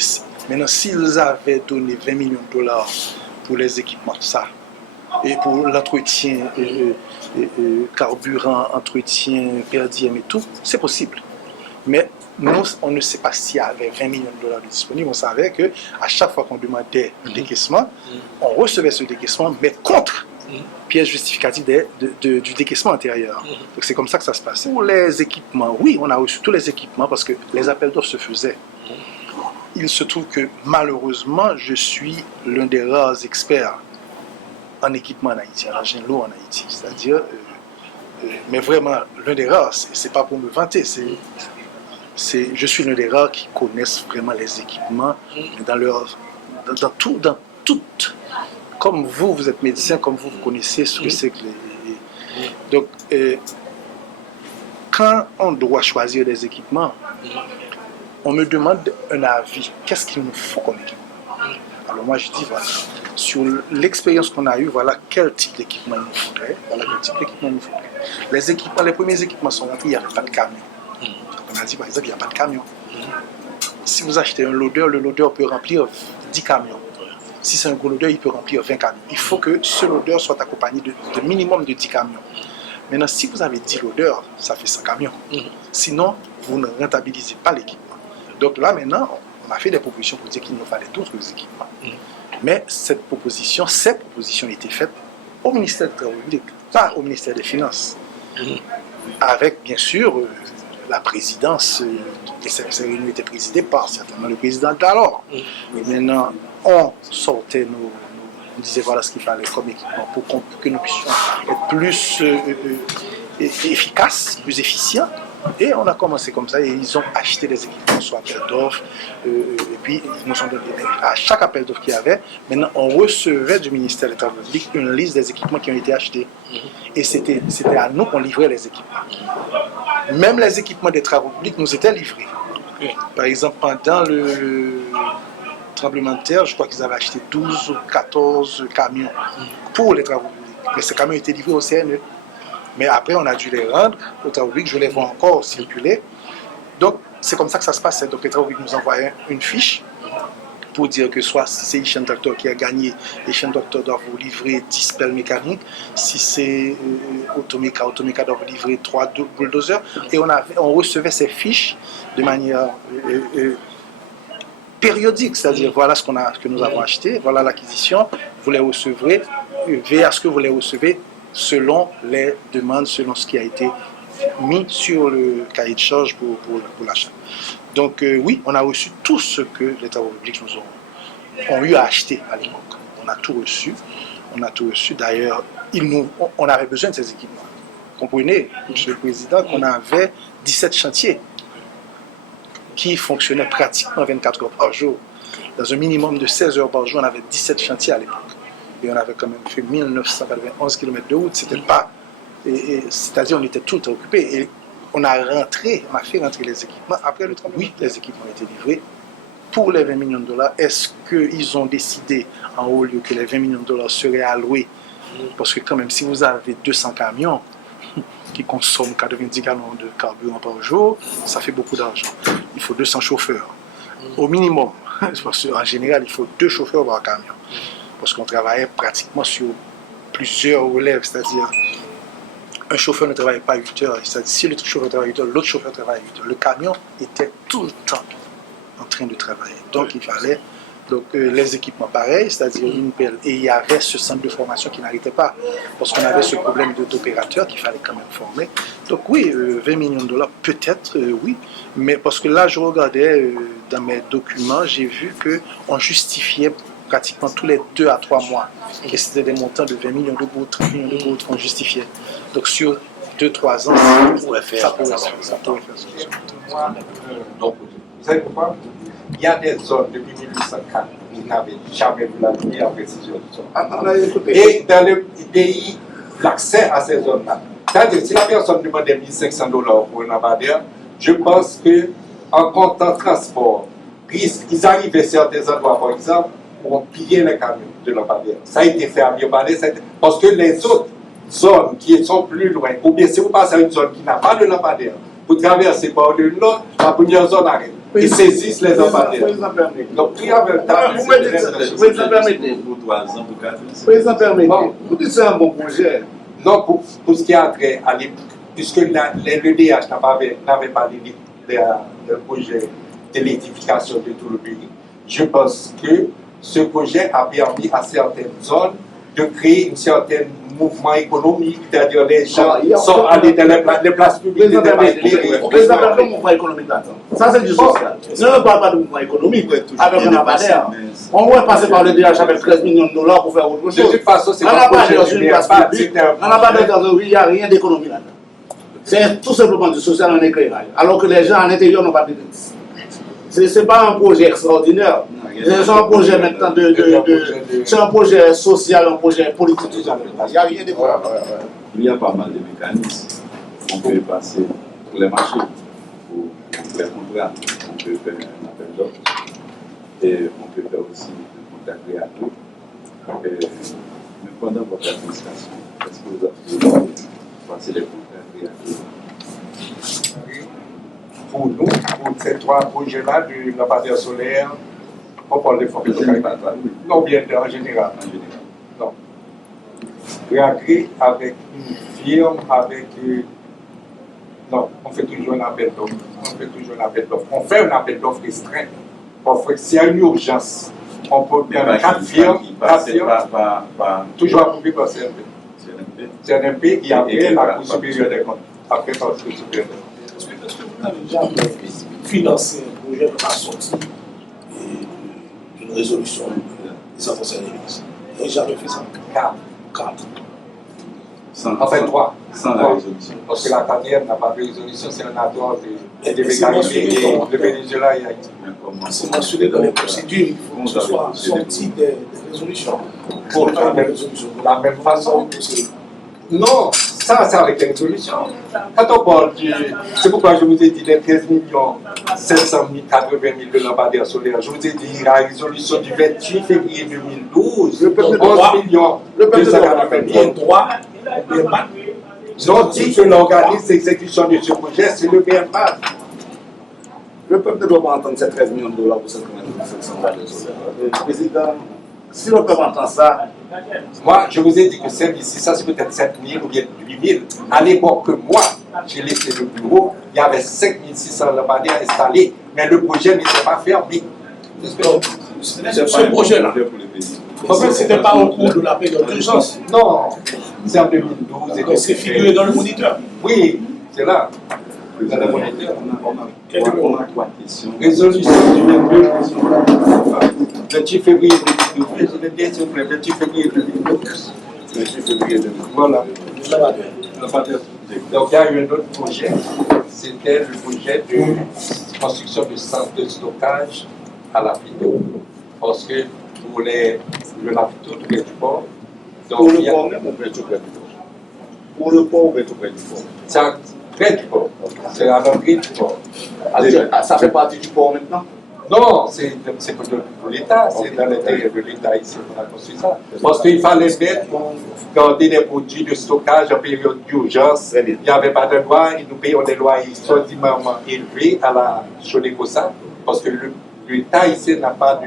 maintenant, s'ils avaient donné 20 millions de dollars pour les équipements, ça, et pour l'entretien, carburant, entretien, per diem et tout, c'est possible. Mais nous, on ne sait pas s'il y avait 20 millions de dollars disponibles. On savait qu'à chaque fois qu'on demandait un décaissement, on recevait ce décaissement, mais contre pièce justificative du décaissement antérieur. Donc c'est comme ça que ça se passait. Pour les équipements, oui, on a reçu tous les équipements parce que les appels d'offres se faisaient. Il se trouve que malheureusement, je suis l'un des rares experts en équipement en Haïti, en engin lourd en Haïti. C'est-à-dire, mais vraiment, l'un des rares, c'est pas pour me vanter, je suis l'un des rares qui connaissent vraiment les équipements dans tout. Comme vous êtes médecin, comme vous connaissez ce que c'est que donc, quand on doit choisir des équipements, on me demande un avis. Qu'est-ce qu'il nous faut comme équipement? Alors moi, je dis, voilà, sur l'expérience qu'on a eue, voilà quel type d'équipement il nous faudrait. Voilà quel type d'équipement il nous faudrait. Les premiers équipements sont rentrés, il n'y avait pas de camion. On a dit, par exemple, il n'y a pas de camion. Si vous achetez un loader, le loader peut remplir 10 camions. Si c'est un gros loader, il peut remplir 20 camions. Il faut que ce loader soit accompagné de minimum de 10 camions. Maintenant, si vous avez 10 loaders, ça fait 100 camions. Sinon, vous ne rentabilisez pas l'équipement. Donc là, maintenant, on a fait des propositions pour dire qu'il nous fallait d'autres équipements. Mais ces propositions étaient faites au ministère des Travaux publics, pas au ministère des Finances. Avec, bien sûr, la présidence, ces réunions étaient présidées par certainement le président d'alors. Maintenant, on sortait on disait voilà ce qu'il fallait comme équipement pour que nous puissions être plus efficaces, plus efficients. Et on a commencé comme ça et ils ont acheté des équipements sur appel d'offres. Et puis ils nous ont donné à chaque appel d'offres qu'il y avait. Maintenant, on recevait du ministère des Travaux publics une liste des équipements qui ont été achetés. Et c'était à nous qu'on livrait les équipements. Même les équipements des travaux publics nous étaient livrés. Par exemple, pendant le tremblement de terre, je crois qu'ils avaient acheté 12 ou 14 camions pour les travaux publics. Mais ces camions étaient livrés au CNE. Mais après, on a dû les rendre aux travaux publics. Je les vois encore circuler. Donc, c'est comme ça que ça se passait. Donc, les travaux publics nous envoyaient une fiche pour dire que soit si c'est Ishan Doctor qui a gagné, Ishan Doctor doit vous livrer 10 pelles mécaniques. Si c'est Automeka doit vous livrer 3 bulldozers. Et on recevait ces fiches de manière périodique, c'est-à-dire voilà ce que nous avons acheté, voilà l'acquisition, vous les recevrez, veillez à ce que vous les recevez selon les demandes, selon ce qui a été mis sur le cahier de charge pour l'achat. Donc oui, on a reçu tout ce que les travaux publics ont eu à acheter à l'époque. On a tout reçu. D'ailleurs, on avait besoin de ces équipements. Comprenez, Monsieur le Président, qu'on avait 17 chantiers qui fonctionnaient pratiquement 24 heures par jour. Dans un minimum de 16 heures par jour, on avait 17 chantiers à l'époque. Et on avait quand même fait 1991 km de route. C'était pas... c'est-à-dire on était tout le temps occupés. Et on a fait rentrer les équipements. Après le tremblement, oui, les équipements ont été livrés. Pour les 20 millions de dollars, est-ce qu'ils ont décidé en haut lieu que les 20 millions de dollars seraient alloués? Parce que quand même, si vous avez 200 camions qui consomment 90 gallons de carburant par jour, ça fait beaucoup d'argent. Il faut 200 chauffeurs, au minimum. Parce qu'en général, il faut 2 chauffeurs par camion. Parce qu'on travaillait pratiquement sur plusieurs relèves, c'est-à-dire un chauffeur ne travaille pas 8 heures. C'est-à-dire si le chauffeur travaille 8 heures, l'autre chauffeur travaille 8 heures. Le camion était tout le temps en train de travailler. Donc il fallait les équipements pareils, c'est-à-dire une pelle. Et il y avait ce centre de formation qui n'arrêtait pas, parce qu'on avait ce problème d'opérateurs qu'il fallait quand même former. Donc oui, 20 millions de dollars, peut-être, oui. Mais parce que là, je regardais dans mes documents, j'ai vu qu'on justifiait pratiquement tous les 2 à 3 mois. Et c'était des montants de 20 millions de gouttes, 30 millions de gouttes qu'on justifiait. Donc sur 2-3 ans, ça pourrait faire ça. Donc, vous savez pourquoi? Il y a des zones depuis 1804 qui n'avaient jamais vu la lumière en précision du sol. Et dans le pays, l'accès à ces zones-là. C'est-à-dire, si la personne demandait $1 500 pour un lampadaire, je pense qu'en comptant transport, risque, ils arrivaient à certains endroits, par exemple, pour piller les camions de lampadaire. Ça a été fait à Mirbané, parce que les autres zones qui sont plus loin, ou bien si vous passez à une zone qui n'a pas de lampadaire, vous traversez par une autre, la première zone arrête. Ils saisissent les empateurs. Président, permettez. Donc, qui avait le temps Vous me dites ça, président, permettez. Président, permettez. Vous dites c'est un bon projet. Non, pour ce qui a trait à l'époque, puisque l'EDH n'avait pas le projet d'électrification de tout le pays, je pense que ce projet a permis à certaines zones de créer un certain mouvement économique, c'est-à-dire les gens sont allés dans les places publiques. Président, permettez un mouvement économique là-dedans. Ça, c'est du social. Ne parle pas de mouvement économique avec un abadère. On va passer par le DH avec 13 millions de dollars pour faire autre chose. De toute façon, c'est un abadère sur une place publique. Un abadère dans une ville, il n'y a rien d'économie là-dedans. C'est tout simplement du social en éclairage. Alors que les gens à l'intérieur n'ont pas de dépenses. Ce n'est pas un projet extraordinaire. C'est un projet maintenant c'est un projet social, un projet politique. Il n'y a rien de quoi. Il y a pas mal de mécanismes. On peut passer pour les marchés, pour les contrats. On peut faire un appel d'offres. Et on peut faire aussi un contrat créateur. Mais pendant votre administration, est-ce que vous avez passé les contrats créateurs? Pour nous, pour ces trois projets-là, de lampadaire solaire, on parle de forfait local. Non, bien en général. Non. Réagir avec une firme, avec. Non, on fait toujours un appel d'offres. On fait un appel d'offres restreint. S'il y a une urgence, on peut faire 4 firmes, toujours approuvé par CNP. CNP et après la Cour supérieure des comptes. Après par la Cour supérieure des comptes. Est-ce que vous n'avez jamais financé un projet de la sortie d'une résolution des affaires sénégalaises? Vous n'avez jamais fait ça? 4. En fait, 3. Sans la résolution. Parce que la quatrième n'a pas de résolution, c'est un accord de le Venezuela et Haïti. C'est mentionné dans les procédures, il faut que ce soit sorti des résolutions. Pour la même façon. Non, ça avec les résolutions. Quand on parle c'est pourquoi je vous ai dit les 13 780 000 de lampadaires solaires. Je vous ai dit la résolution du 28 février 2012, 11 millions de 280 000. Non, dit que l'organisme d'exécution de ce projet, c'est le BNPAD. Le peuple ne doit pas entendre ces 13 millions de dollars pour 700 lampadaires solaires. Président, si le peuple entend ça. Moi, je vous ai dit que ici, ça c'est peut-être 7 000 ou bien 8 000. À l'époque que moi, j'ai laissé le bureau, il y avait 5 600 lampadaires installés, mais le projet n'était pas fermé. Ce projet-là, en fait, ce n'était pas au cours de la période d'urgence. Non, c'est en 2012. Donc, c'est figuré dans le moniteur. Oui, c'est là. Dans le moniteur. On a 3 questions. Résolution du 28 février 2012. Je vais bien s'il vous plaît, 28 février 2012. 28 février 2012. Voilà. Donc, il y a eu un autre projet. C'était le projet de construction du centre de stockage à la Pito. Parce que pour le Lafito, tout près du port. Pour le port, même, on peut tout près du port. Pour le port, on peut tout près du port. C'est près du port. C'est à l'entrée du port. Ça fait partie du port maintenant? Non, c'est pour l'État, c'est dans l'intérieur de l'État ici qu'on a construit ça. Parce qu'il fallait mettre pour garder des produits de stockage en période d'urgence. Il n'y avait pas de loi, et nous payons des loyers extraordinairement élevés à la Chonécossa, parce que l'État ici n'a pas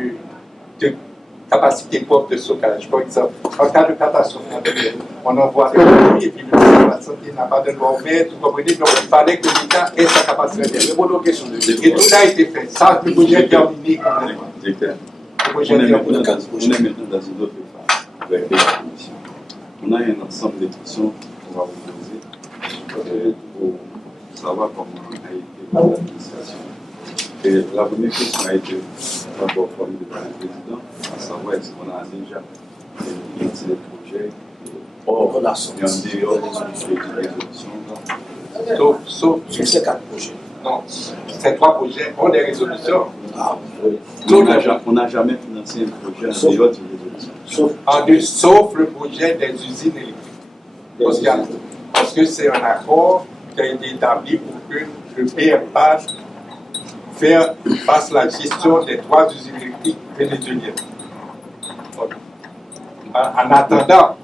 de capacité propre de stockage. Par exemple, en cas de catastrophe naturelle, on envoie des produits et puis le ministère de la Santé n'a pas de loi ouverte, vous comprenez? Donc il fallait que l'État ait sa capacité. Et tout a été fait. Ça, le projet est terminé complètement. On est maintenant dans une autre phase avec les commissions. On a un ensemble de questions qu'on va vous poser pour savoir comment a été l'administration. Et la première question a été d'abord formulée par le président, à savoir est-ce qu'on a déjà lancé des projets hors la résolution. Sauf sur ces 4 projets. Non, ces 3 projets ont des résolutions. On n'a jamais financé un projet en dehors d'une résolution. Sauf le projet des usines électriques. Parce que c'est un accord qui a été établi pour que le BNPAD fasse la gestion des 3 usines électriques vénézuéliennes. En attendant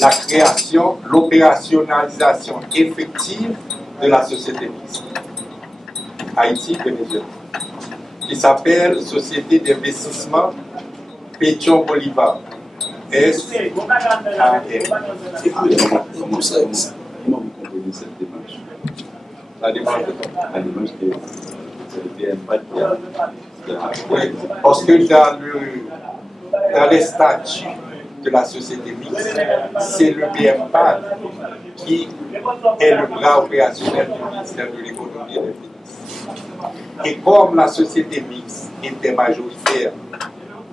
la création, l'opérationnalisation effective de la société mixte. Haïti, Venezuela. qui s'appelle Société d'investissement Pétion Bolivar. S-A-M. Comment vous comprenez cette démarche? La démarche de La démarche que c'est le BMPAD qui a. Oui, parce que dans les statuts de la société mixte, c'est le BMPAD qui est le bras opérationnel du ministère de l'économie et des finances. Et comme la société mixte était majoritaire,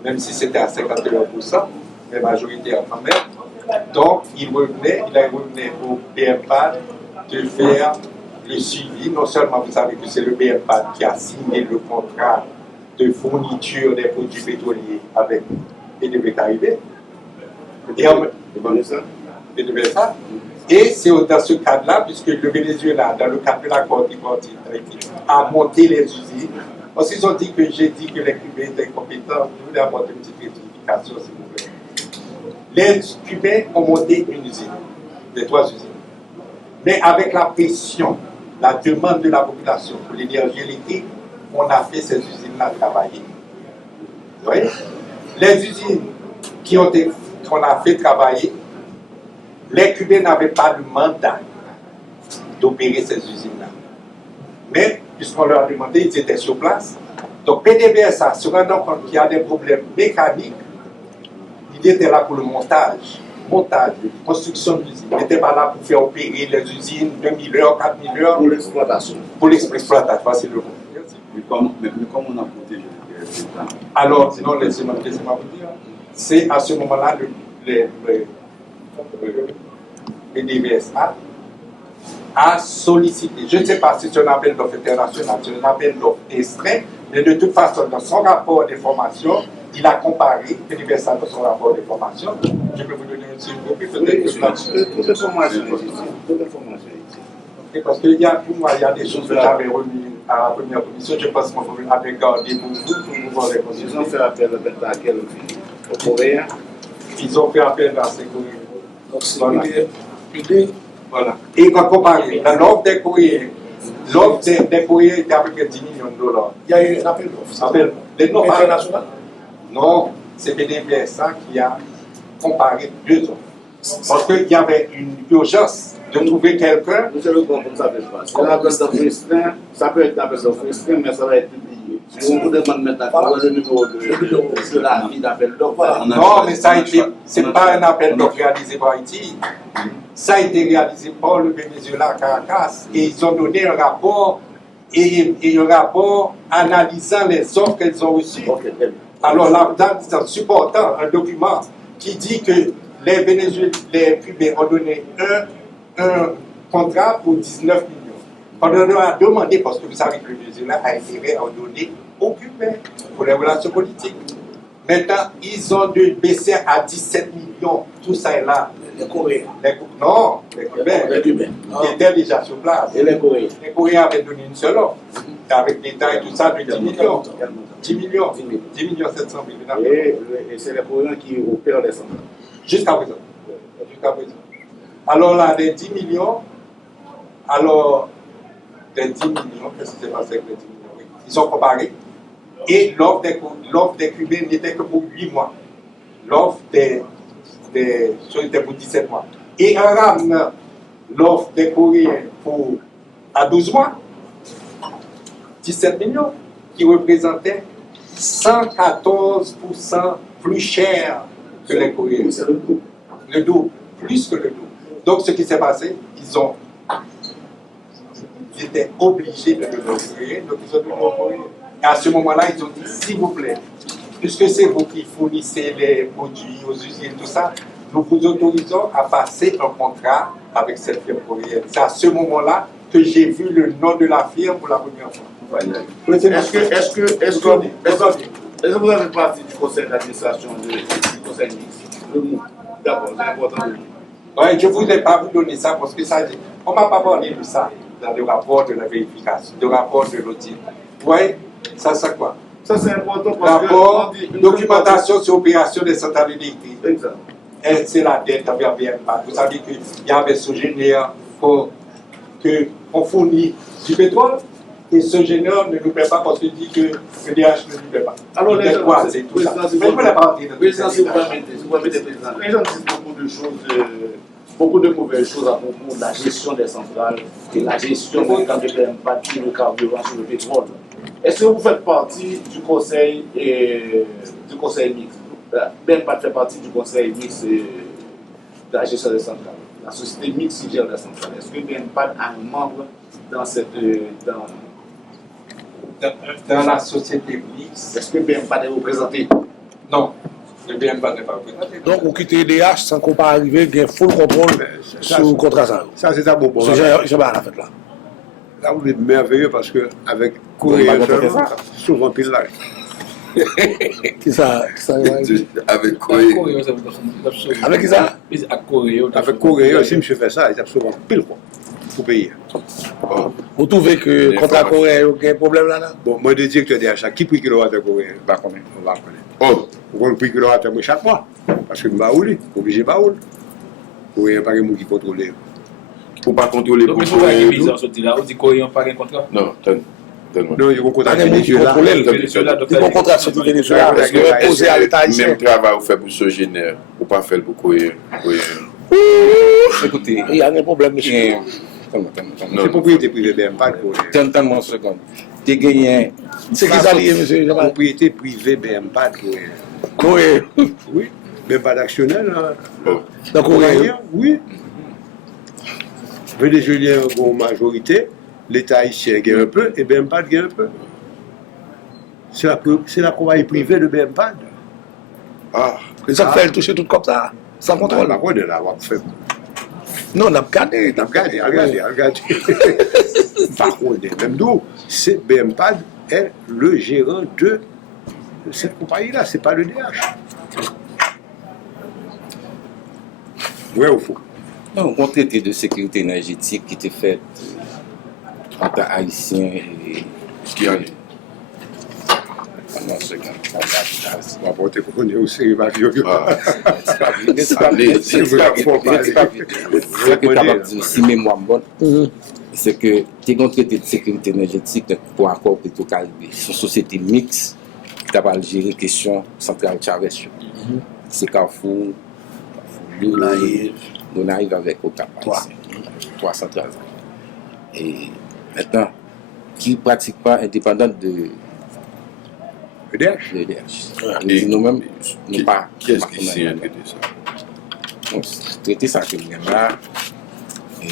même si c'était à 51%, mais majoritaire quand même, donc il revenait au BMPAD de faire le suivi. Non seulement vous savez que c'est le BMPAD qui a signé le contrat de fourniture des produits pétroliers avec PDVSA arrivé. Et c'est dans ce cadre-là, puisque le Venezuela, dans le cadre de l'accord tripartite, a monté les usines. Parce qu'ils ont dit que j'ai dit que les Cubains étaient compétents. Je voulais apporter une petite rectification, s'il vous plaît. Les Cubains ont monté une usine, les 3 usines. Mais avec la pression, la demande de la population pour l'énergie électrique, on a fait ces usines-là travailler. Vous voyez? Les usines qu'on a fait travailler, les Cubains n'avaient pas le mandat d'opérer ces usines-là. Mais, puisqu'on leur a demandé, ils étaient sur place. Donc, PDVSA, se rendant compte qu'il y a des problèmes mécaniques, il était là pour le montage, construction d'usines. Il n'était pas là pour faire opérer les usines 2000 heures, 4000 heures. Pour l'exploitation. Pour l'exploitation, c'est le mot. Mais comment on a protégé le BMPAD? Alors, sinon, laissez-moi vous dire, c'est à ce moment-là le PDVSA a sollicité, je ne sais pas si c'est un appel d'offres international, c'est un appel d'offres restreint, mais de toute façon, dans son rapport d'information, il a comparé PDVSA dans son rapport d'information. Je peux vous donner une copie, peut-être que Toute l'information ici. parce qu'il y a, pour moi, il y a des choses que j'avais remis à la première commission, je pense qu'on peut avec garder pour vous voir les conditions. Ils ont fait appel à quel au Coréen. Ils ont fait appel à ces Coréens. Donc c'est Voilà. l'idée. Voilà. Et quand comparé, dans l'offre des Coréens était à peu près 10 millions de dollars. Il y a eu un appel d'offres. Appel des non International. Non, c'est PDVSA qui a comparé 2 offres. Parce qu'il y avait une urgence de trouver quelqu'un. Monsieur le comte, ça ne fait pas. C'est l'appel d'offres restreint, ça peut être l'appel d'offres restreint, mais ça va être publié. Si on vous demande maintenant le numéro de la vie d'appel d'offres, Non, mais ça a été, c'est pas un appel d'offres réalisé par Haïti. Ça a été réalisé par le Venezuela à Caracas et ils ont donné un rapport et un rapport analysant les offres qu'elles ont reçues. Alors là-dedans, c'est en supportant un document qui dit que les Cubains ont donné un contrat pour 19 millions. On leur a demandé, parce que vous savez que le Venezuela a intérêt à donner aux Cubains pour les relations politiques. Maintenant, ils ont dû baisser à 17 millions, tout ça est là. Les Coréens. Non, les Cubains. Les Cubains. Ils étaient déjà sur place. et les Coréens. Les Coréens avaient donné une seule offre, avec l'État et tout ça, de 10 millions. 10 millions 700 000. Et c'est les Coréens qui opèrent les centrales. Jusqu'à présent. Alors là, les 10 millions, qu'est-ce qui s'est passé avec les 10 millions? Oui. Ils sont comparés. Et l'offre des Cubains n'était que pour 8 mois. L'offre des était pour 17 mois. Et en ramenant l'offre des Coréens à 12 mois, 17 millions, qui représentait 114% plus cher que les Coréens. C'est le double. Le double, plus que le double. Donc ce qui s'est passé, ils étaient obligés de donner aux Coréens, donc ils ont donné aux Coréens. Et à ce moment-là, ils ont dit, s'il vous plaît, puisque c'est vous qui fournissez les produits aux usines, tout ça, nous vous autorisons à passer un contrat avec cette firme coréenne. C'est à ce moment-là que j'ai vu le nom de la firme pour la première fois. Est-ce que vous avez partie du conseil d'administration du conseil mixte? D'abord, c'est important de dire. Oui, je ne voulais pas vous donner ça parce que ça, on ne m'a pas parlé de ça dans le rapport de la vérification, le rapport de l'audit. Vous voyez, ça c'est quoi? Ça, c'est important parce rapport, que... documentation sur opération des centrales électriques. Exact. Et c'est la dette envers BMPAD. Vous savez qu'il y avait Sogénère qu'on fournit du pétrole Et ce génère ne nous paie pas parce qu'il dit que le DH ne nous paie pas. Alors, les gens, quoi, c'est tout ça. président, Mais il faut la partie. président, si vous permettez, président, les gens disent beaucoup de choses, beaucoup de mauvaises choses à propos de la gestion des centrales et la gestion des cas de l'impact sur le carburant, sur le pétrole. Est-ce que vous faites partie du conseil mixte? BMPAD fait partie du conseil mixte de la gestion des centrales. La société mixte qui gère les centrales. Est-ce que BMPAD a un membre dans cette. Dans la société mixte. Est-ce que BMPAD est représenté? Non, le BMPAD n'est pas représenté. Donc, vous quittez les DH sans qu'on pas arriver, qu'il y ait full contrôle sur le contrat ça. Ça, c'est un bon point. C'est pas la fête là. Là, vous êtes merveilleux parce qu'avec Corée, souvent pile là. Qui ça? Avec Corée. Avec qui ça? Avec Corée, si je fais ça, il y a souvent pile quoi pour payer. Vous trouvez que le contrat coréen, il y a un problème là? Bon, moi, je dis que déjà, qui prix kilowattheure coréen? On va connaître. Oh, vous le prix kilowattheure chaque mois. Parce que je vais rouler, obligé de rouler. Coréen, pas de monde qui contrôle. Pour pas contrôler donc, pour Corée. On dit Corée, on pas un contrat? Non, donne-moi. Non, il y a un contrat avec Venezuela. Il y a un contrat sur le Venezuela parce que posé à l'État haïtien. Même travail vous fait pour ce génère, ou pas faire pour Corée. Écoutez, il y a un problème, monsieur. C'est propriété privée BMPAD. Attends-moi une seconde. Tu gagnes. C'est qui ça lié, monsieur? Propriété privée BMPAD. Corée. Oui. BMPAD actionnel. Donc, Corée. Oui. Vénézuélien ont majorité, l'État haïtien gagne un peu et BMPAD gagne un peu. C'est la compagnie privée de BMPAD. Ah. Et ça fait toucher tout comme ça, sans contrôle. La voix de la voix fait. Non, on a regardé. Regardez. Par contre, même nous, BMPAD est le gérant de cette compagnie-là, c'est pas le DH. Vrai ou faux? Non, un traité de sécurité énergétique qui était fait entre Haïtiens et. Qui a dit? Non, c'est on va porter qu'on est aussi évacué. Si mémoire bonne, c'est que tu as un traité de sécurité énergétique pour accord Petro-Caribé. C'est une société mixte qui va gérer la question centrale Chavez. C'est Carrefour, on arrive avec Ocap. Trois centrales. Et maintenant, qui ne pratique pas indépendante de l'EDH. Et nous-mêmes, nous pas. Qui est-ce qui signe un traité ça? Donc, traité ça que nous là. Et.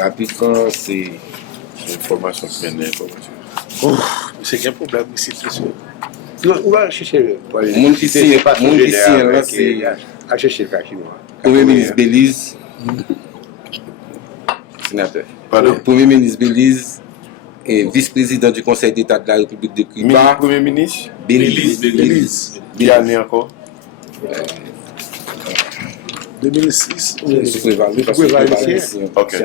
Rapidement, c'est. L'information qui vient d'information. C'est qu'il y a un problème ici, c'est sûr. Non, on va chercher. Mon ici, c'est. À chercher le cas chinois. Premier ministre Belize. Sénateur. Pardon? Premier ministre Belize. Et vice-président du Conseil d'État de la République de Cuba. Premier ministre? Belize. Quelle année encore? 2006. Ok.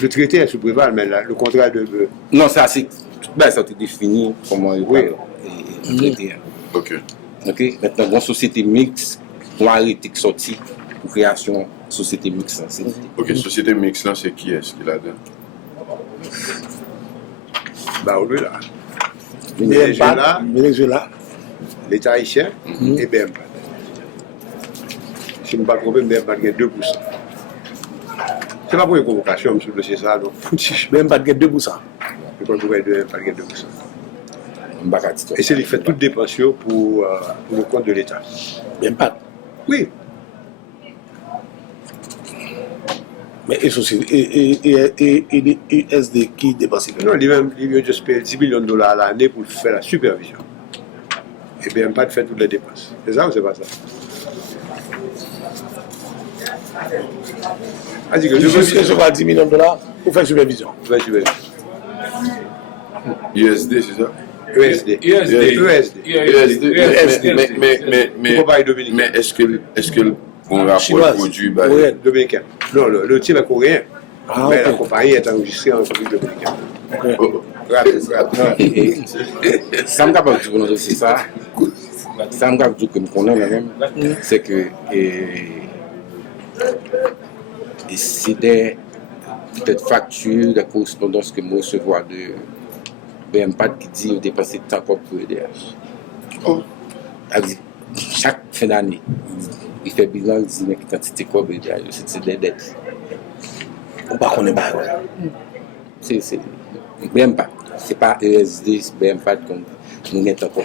Le traité est sous préval, mais le contrat de. Non, ça c'est. Ben, ça a été défini comment il oui. Le traité. Ok. Maintenant, une société mixte, on a arrêté de sortir pour création de société mixte. Ok, société mixte, là, c'est qui est-ce qu'il a dedans? Bah, au là. Venezuela. L'État haïtien et BMPAD. Si je ne me pas trompé, BMPAD gagne 2%. C'est pas pour une convocation sur le dossier ça, donc. BMPAD gagne 2%. Je crois que BMPAD gagne 2%. Et c'est lui qui fait toute dépense pour le compte de l'État. BMPAD. Oui. Mais et USD qui dépense? Non, il vient juste payer 10 millions de dollars à l'année pour faire la supervision. Et BMPAD fait toutes les dépenses. C'est ça ou c'est pas ça? Vas-y, que je veux recevoir 10 millions de dollars pour faire supervision. Faire supervision. USD, c'est ça? USD. Mais est-ce que on rapport produit dominicain? Non, le type est coréen. Mais la compagnie est enregistrée en République dominicaine. Ça me capable de dire aussi ça. Ça me capable de dire que nous connaissons même. C'est que Et c'est des peut-être factures, des correspondances que moi recevoir de BMPAD qui dit dépenser de temps pour EDH. Chaque fin d'année, il fait bilan, il dit mais quantité quoi EDH, c'est des dettes. On ne connaît pas. C'est BMPAD. C'est pas ESD, c'est BMPAD comme nous mettons encore.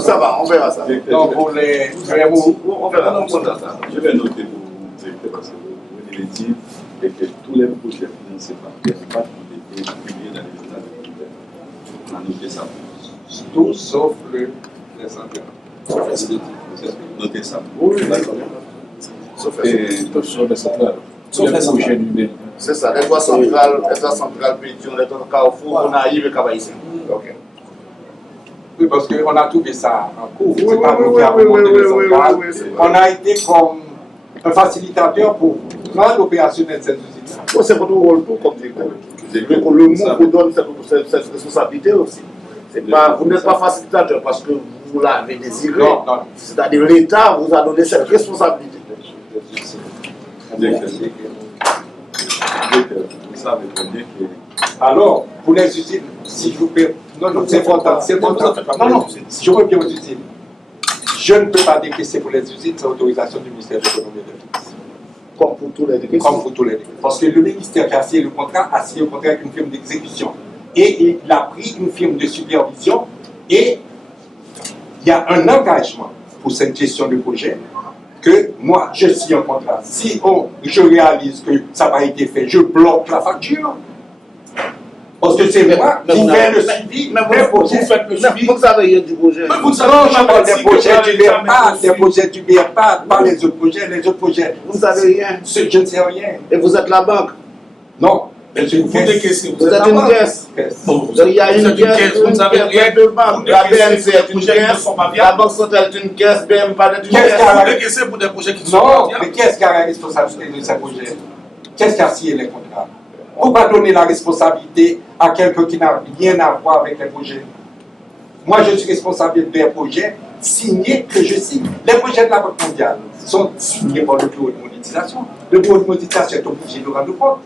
Ça va, on verra ça. Donc pour les... On verra ça. Je vais noter pour vous directeur parce que vous venez de dire et que tous les projets financés par BMPAD ont été publiés dans les journaux de l'univers. On a noté ça. Tout sauf les centrales. Notez ça. Oui, d'accord. Sauf les centrales. C'est ça, les voies centrales, Pétion, les voies Carrefour, on arrive et Kabaïsien. Ok. Oui, parce qu'on a trouvé ça en cours. Oui, C'est pas nous qui avons monté les centrales. On a été comme un facilitateur pour rendre opérationnel cette société. C'est votre rôle comme directeur. Le mot vous donne cette responsabilité aussi. Vous n'êtes pas facilitateur parce que vous l'avez désiré. Non. C'est-à-dire l'État vous a donné cette responsabilité. Vous savez très bien que... Alors, pour les usines, si je vous permets, non, c'est important, Non, si je reviens aux usines, je ne peux pas décaisser pour les usines sans autorisation du ministère de l'économie et des finances. Comme pour tous les décaissés. Comme pour tous les décaissés. Parce que le ministère qui a signé le contrat a signé le contrat avec une firme d'exécution. Et il a pris une firme de supervision et il y a un engagement pour cette gestion de projet que moi, je signe un contrat. Si je réalise que ça n'a pas été fait, je bloque la facture. Parce que c'est moi qui fais le suivi des projets. Vous savez du projet. Non, je parle des projets du BRPAD, des projets du BRPAD, pas les autres projets. Les autres projets. Vous ne savez rien. Je ne sais rien. Et vous êtes la banque. Non. Vous êtes une caisse. Il y a une caisse, vous savez rien de banque. La BNC est une caisse, la Banque centrale est une caisse, BMPAD est une caisse. Pour des projets qui sont non, mais qui est-ce qui a la responsabilité de ces projets? Qu'est-ce qui a signé les contrats? On va donner la responsabilité à quelqu'un qui n'a rien à voir avec les projets. Moi, je suis responsable des projets signés que je signe. Les projets de la Banque mondiale sont signés par le bureau de monétisation. Le bureau de monétisation est obligé de rendre compte.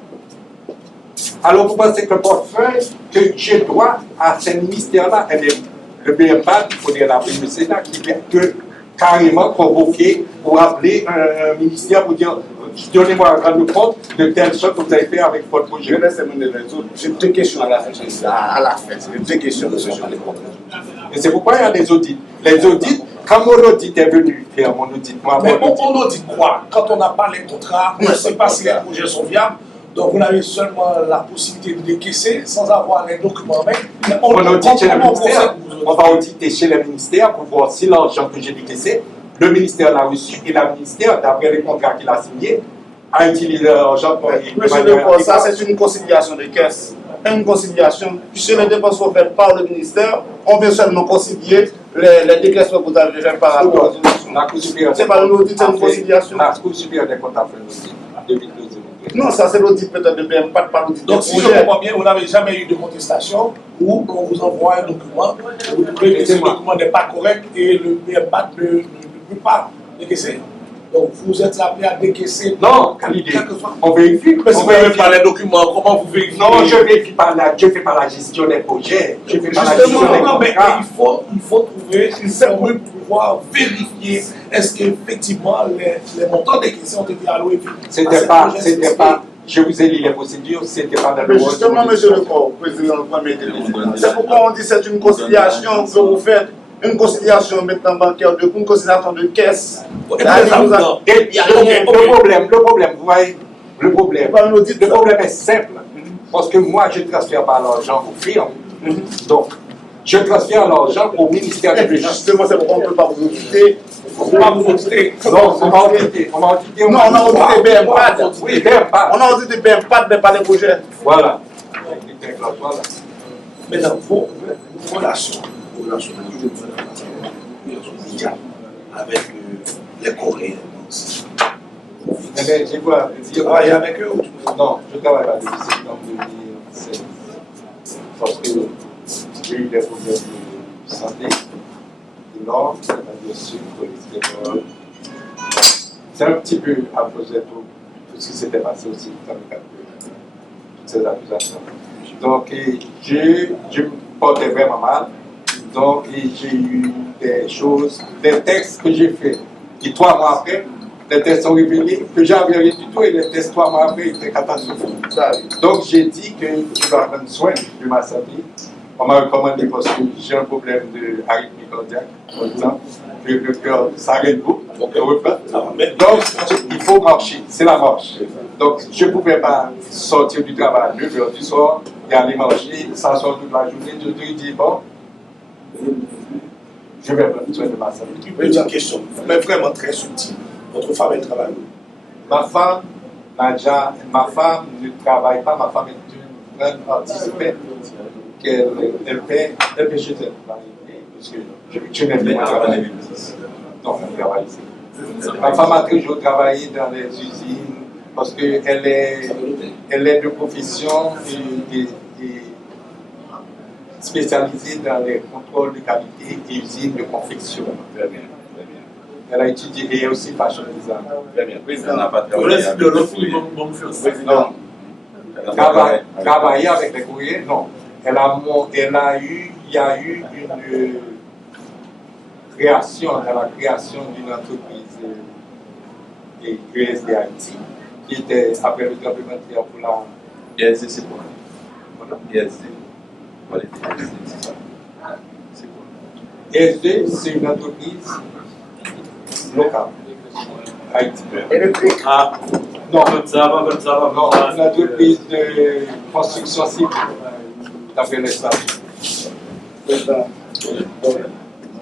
Alors, vous pensez que le portefeuille que je dois à ce ministère-là, le BMPAD, il faudrait l'appeler le Sénat, qui peut carrément convoquer ou appeler un ministère pour dire donnez-moi un rendre compte de telle chose que vous avez fait avec votre projet. Je laisse mener les autres. J'ai deux questions à la fin. C'est deux questions que je vais répondre. Et c'est pourquoi il y a des audits. Les audits, quand mon audit est venu faire mon audit, mais on audite quoi? Quand on n'a pas les contrats, on ne sait pas si les projets sont viables. Donc, vous avez seulement la possibilité de décaisser sans avoir les documents. Mais on audite chez le ministère. On va auditer chez le ministère pour voir si l'argent que j'ai décaissé, le ministère l'a reçu et le ministère, d'après les contrats qu'il a signés, a utilisé l'argent pour... Monsieur Lecor, ça c'est une conciliation de caisse. Une conciliation. Puisque les dépenses sont faites par le ministère, on vient seulement concilier les décaissements que vous avez fait par rapport aux institutions. C'est pas une audit, c'est une conciliation. La Cour supérieure des comptes a fait l'audit en 2012. Non, ça c'est l'audit peut-être de BMPAD, pas l'audit. Donc si je comprends bien, vous n'avez jamais eu de contestation où on vous envoie un document, vous trouvez que ce document n'est pas correct et le BMPAD ne peut pas décaisser. Donc vous êtes appelé à décaisser. Non, on vérifie. Mais si vous ne vérifiez pas les documents, comment vous vérifiez? Non, je ne vérifie pas je ne fais pas la gestion des projets. Je fais pas la gestion des contrats. Mais il faut trouver une formule pour pouvoir vérifier est-ce qu'effectivement les montants décaissés ont été alloués. C'était pas. Je vous ai lu les procédures, c'était pas dans le. Mais justement, monsieur le président, le premier ministre, c'est pourquoi on dit que c'est une conciliation que vous faites. Une conciliation maintenant bancaire, une conciliation de caisse. Le problème, vous voyez, le problème est simple. Parce que moi, je ne transfère pas l'argent aux firmes. Donc, je transfère l'argent au ministère des Finances. Justement, c'est pourquoi on ne peut pas vous auditer. On va vous auditer. Non, on va auditer. Non, on a audité BMPAD. Oui, BMPAD. On a audité BMPAD, mais pas les projets. Voilà. Maintenant, vos relations avec les Coréens. Je travaille avec eux. Non, je travaille avec eux. C'est en 2016. Parce que j'ai eu des problèmes de santé, de l'or, de la sucre, de c'est un petit peu à cause de tout ce qui s'était passé aussi dans le cadre de toutes ces accusations. Donc, je me portais vraiment mal. Donc, j'ai eu des choses, des textes que j'ai faits. Et 3 mois après, les textes sont révélés que j'avais rien du tout et les textes 3 mois après étaient catastrophiques. Donc, j'ai dit que je dois prendre soin de ma santé. On m'a recommandé parce que j'ai un problème d'arythmie cardiaque, par exemple. Le cœur s'arrête beaucoup. Donc, il faut marcher. C'est la marche. Donc, je ne pouvais pas sortir du travail à 2h du soir et aller marcher, s'asseoir toute la journée. Je lui dis, bon, je vais prendre soin de ma santé. Une petite question, mais vraiment très subtile. Votre femme, elle travaille où? Ma femme, Nadja, ma femme ne travaille pas. Ma femme est une grande artiste peintre. Elle fait chez elle. Parce que je n'aime pas travailler. Non, elle travaille ici. Ma femme a toujours travaillé dans les usines parce qu'elle est de profession et spécialisée dans les contrôles de qualité et usines de confection. Très bien. Elle a étudié et aussi fashion design. Très bien. Elle n'a pas travaillé avec les courriers. Non. Travailler avec les courriers, non. Il y a eu une création, la création d'une entreprise ESD Haïti, qui était après le tremblement de terre pour la... ESD, c'est quoi? ESD. C'est ça. C'est quoi? ESD, c'est une entreprise locale, haïtienne. Ah, non, une entreprise de construction civile, d'après les sages. Président,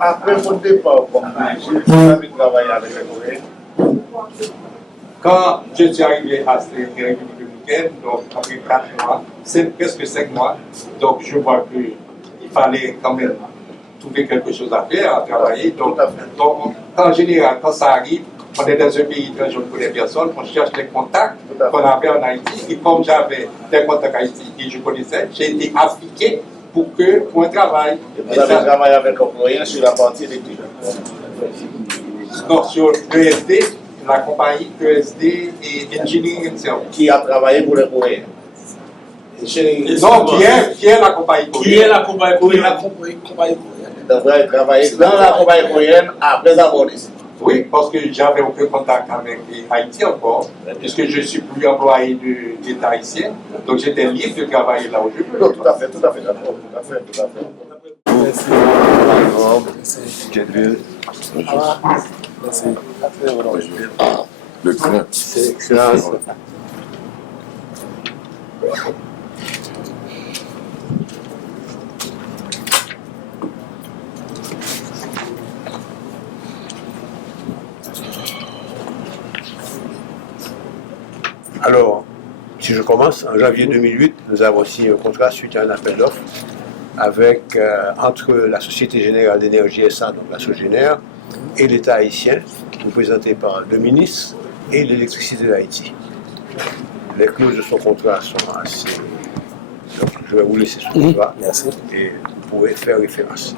après mon départ, j'ai jamais travaillé avec les Coréens. Quand je suis arrivé à la République dominicaine, donc après 4 mois, c'est presque 5 mois, donc je vois qu'il fallait quand même trouver quelque chose à faire, à travailler. Donc en général, quand ça arrive, on est dans un pays où je ne connais personne, on cherche les contacts qu'on avait en Haïti. Et comme j'avais des contacts en Haïti et je connaissais, j'ai été appliqué pour un travail. Vous avez travaillé avec un Coréen sur la partie électrique? Non, sur ESD, la compagnie ESD et Engineering Service. Qui a travaillé pour les Coréens? Non, qui est la compagnie coréenne? Qui est la compagnie coréenne? La compagnie coréenne. Donc vous avez travaillé dans la compagnie coréenne après avoir ici? Oui, parce que j'avais aucun contact avec Haïti encore, puisque je ne suis plus employé de l'État haïtien, donc j'étais libre de travailler là où je veux. Non, tout à fait, d'accord, tout à fait. Merci. Le craint. C'est excellent. Alors, si je commence, en janvier 2008, nous avons signé un contrat suite à un appel d'offres entre la Société Générale d'Énergie SA, donc la SOGENER, et l'État haïtien, représenté par le ministre et l'électricité d'Haïti. Les clauses de son contrat sont assez... Donc, je vais vous laisser ce contrat et vous pourrez faire référence.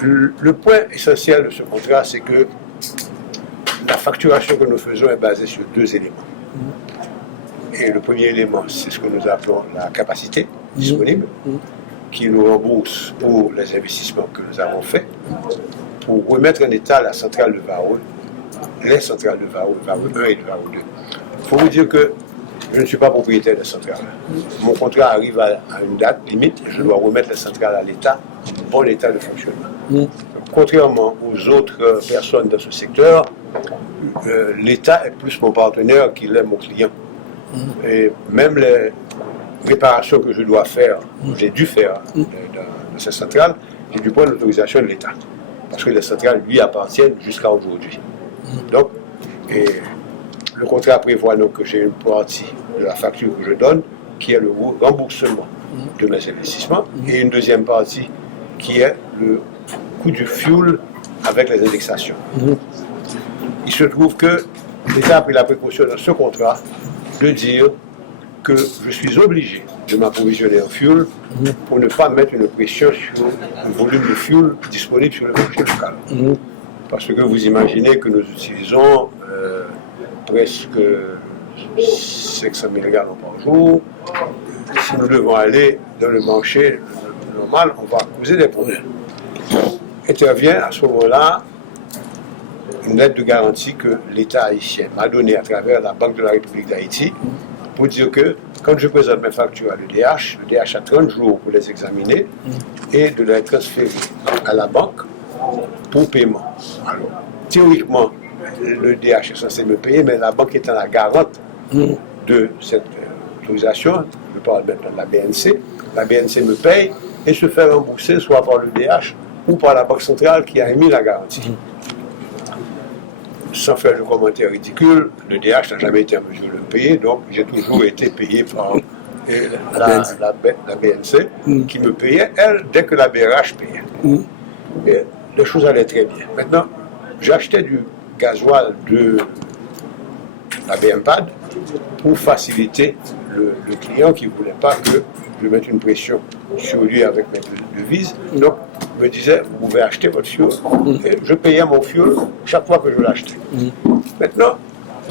Le point essentiel de ce contrat, c'est que la facturation que nous faisons est basée sur 2 éléments. Et le premier élément, c'est ce que nous appelons la capacité disponible, qui nous rembourse pour les investissements que nous avons faits, pour remettre en état la centrale de Varol, les centrales de Varol, Varol 1 et Varol 2. Il faut vous dire que je ne suis pas propriétaire de centrale. Mon contrat arrive à une date limite, je dois remettre la centrale à l'État, bon état de fonctionnement. Donc, contrairement aux autres personnes dans ce secteur, l'État est plus mon partenaire qu'il est mon client. Et même les réparations que je dois faire, j'ai dû faire dans cette centrale, j'ai dû prendre l'autorisation de l'État. Parce que les centrales lui appartiennent jusqu'à aujourd'hui. Donc, le contrat prévoit donc que j'ai une partie de la facture que je donne, qui est le remboursement de mes investissements, et une deuxième partie qui est le coût du fuel avec les indexations. Il se trouve que l'État a pris la précaution dans ce contrat de dire que je suis obligé de m'approvisionner en fuel pour ne pas mettre une pression sur le volume de fuel disponible sur le marché local. Parce que vous imaginez que nous utilisons presque 500 000 gallons par jour. Si nous devons aller dans le marché normal, on va causer des problèmes. Intervient à ce moment-là une lettre de garantie que l'État haïtien m'a donnée à travers la Banque de la République d'Haïti pour dire que quand je présente mes factures à l'EDH, l'EDH a 30 jours pour les examiner et de les transférer à la banque pour paiement. Alors, théoriquement, l'EDH est censé me payer, mais la banque étant la garante de cette autorisation, je parle maintenant de la BNC me paye et se fait rembourser soit par l'EDH ou par la Banque centrale qui a émis la garantie. Sans faire de commentaires ridicules, le DH n'a jamais été en mesure de le payer, donc j'ai toujours été payé par la BNC qui me payait, elle, dès que la BRH payait. Et les choses allaient très bien. Maintenant, j'achetais du gasoil de la BMPAD pour faciliter le client qui ne voulait pas que je mette une pression sur lui avec mes devises. Donc, me disait, vous pouvez acheter votre fioul. Et je payais mon fioul chaque fois que je l'achetais. Maintenant,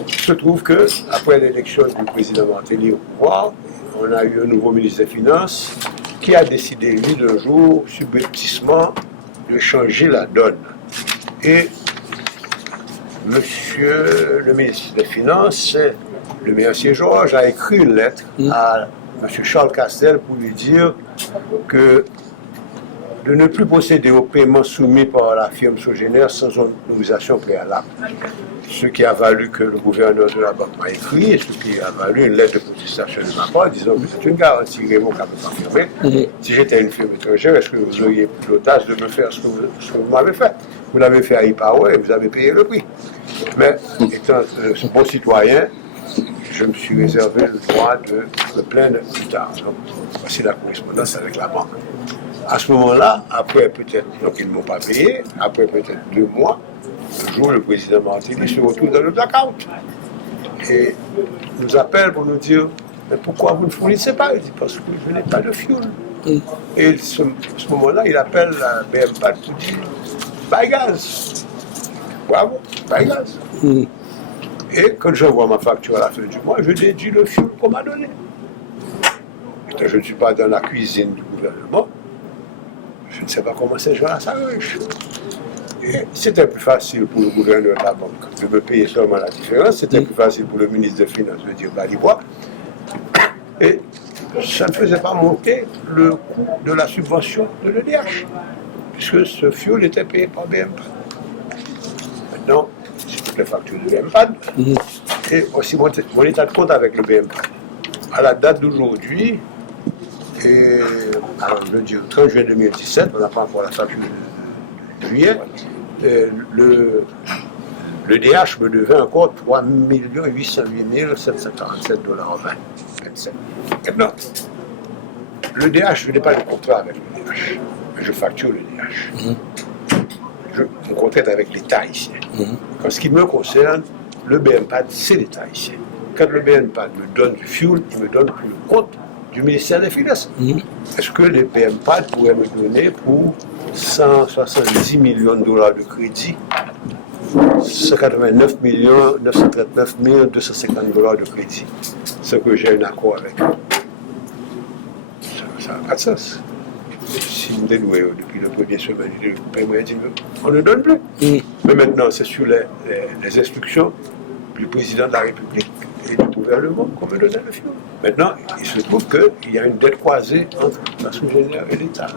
il se trouve que après l'élection du président Martelly au pouvoir, on a eu un nouveau ministre des Finances qui a décidé, lui, d'un jour, subrepticement, de changer la donne. Et monsieur le ministre des Finances, le Mercier Georges, a écrit une lettre à monsieur Charles Castel pour lui dire que de ne plus procéder aux paiements soumis par la firme Sogénère sans autorisation préalable. Ce qui a valu que le gouverneur de la banque m'a écrit, et ce qui a valu une lettre de protestation de ma part, disant que c'est une garantie irrévocable confirmée. Si j'étais une firme étrangère, est-ce que vous auriez pris l'audace de me faire ce que vous m'avez fait? Vous l'avez fait à e-Power et vous avez payé le prix. Mais étant ce bon citoyen, je me suis réservé le droit de me plaindre plus tard. Donc, voici la correspondance avec la banque. À ce moment-là, après peut-être, donc ils ne m'ont pas payé, après peut-être 2 mois, un jour le président Martelly se retrouve dans le blackout et nous appelle pour nous dire mais pourquoi vous ne fournissez pas? Il dit parce que je n'ai pas de fioul. Et à ce moment-là, il appelle la BMPAD pour dire buy gaz. Bravo, buy gaz. Et quand j'envoie ma facture à la fin du mois, je déduis le fioul qu'on m'a donné. Et je ne suis pas dans la cuisine du gouvernement. Je ne sais pas comment ces gens-là s'arrangent. C'était plus facile pour le gouverneur de la banque de me payer seulement la différence. C'était plus facile pour le ministre des Finances de dire Balibois. Et ça ne faisait pas monter le coût de la subvention de l'EDH, puisque ce fioul était payé par BMPAD. Maintenant, c'est toutes les factures de BMPAD et aussi mon état de compte avec le BMPAD. À la date d'aujourd'hui, et alors, je dis, le 30 juin 2017, on n'a pas encore la facture de juillet, le DH me devait encore 3 808 747 $. Maintenant, le DH, je n'ai pas de contrat avec le DH, mais je facture le DH. Mon contrat est avec l'État haïtien. En ce qui me concerne, le BMPAD, c'est l'État haïtien. Quand le BMPAD me donne du fuel, il me donne pour le compte du ministère des Finances. Est-ce que les BMPAD pourraient me donner pour 170 millions de $ de crédit 189 939 250 $ de crédit, ce que j'ai un accord avec eux? Ça n'a pas de sens. Si nous dénouons depuis le premier semaine, on ne donne plus. Mais maintenant, c'est sur les instructions du président de la République et du gouvernement qu'on me donnait le fioul. Maintenant, il se trouve qu'il y a une dette croisée entre la Sogénère et l'État.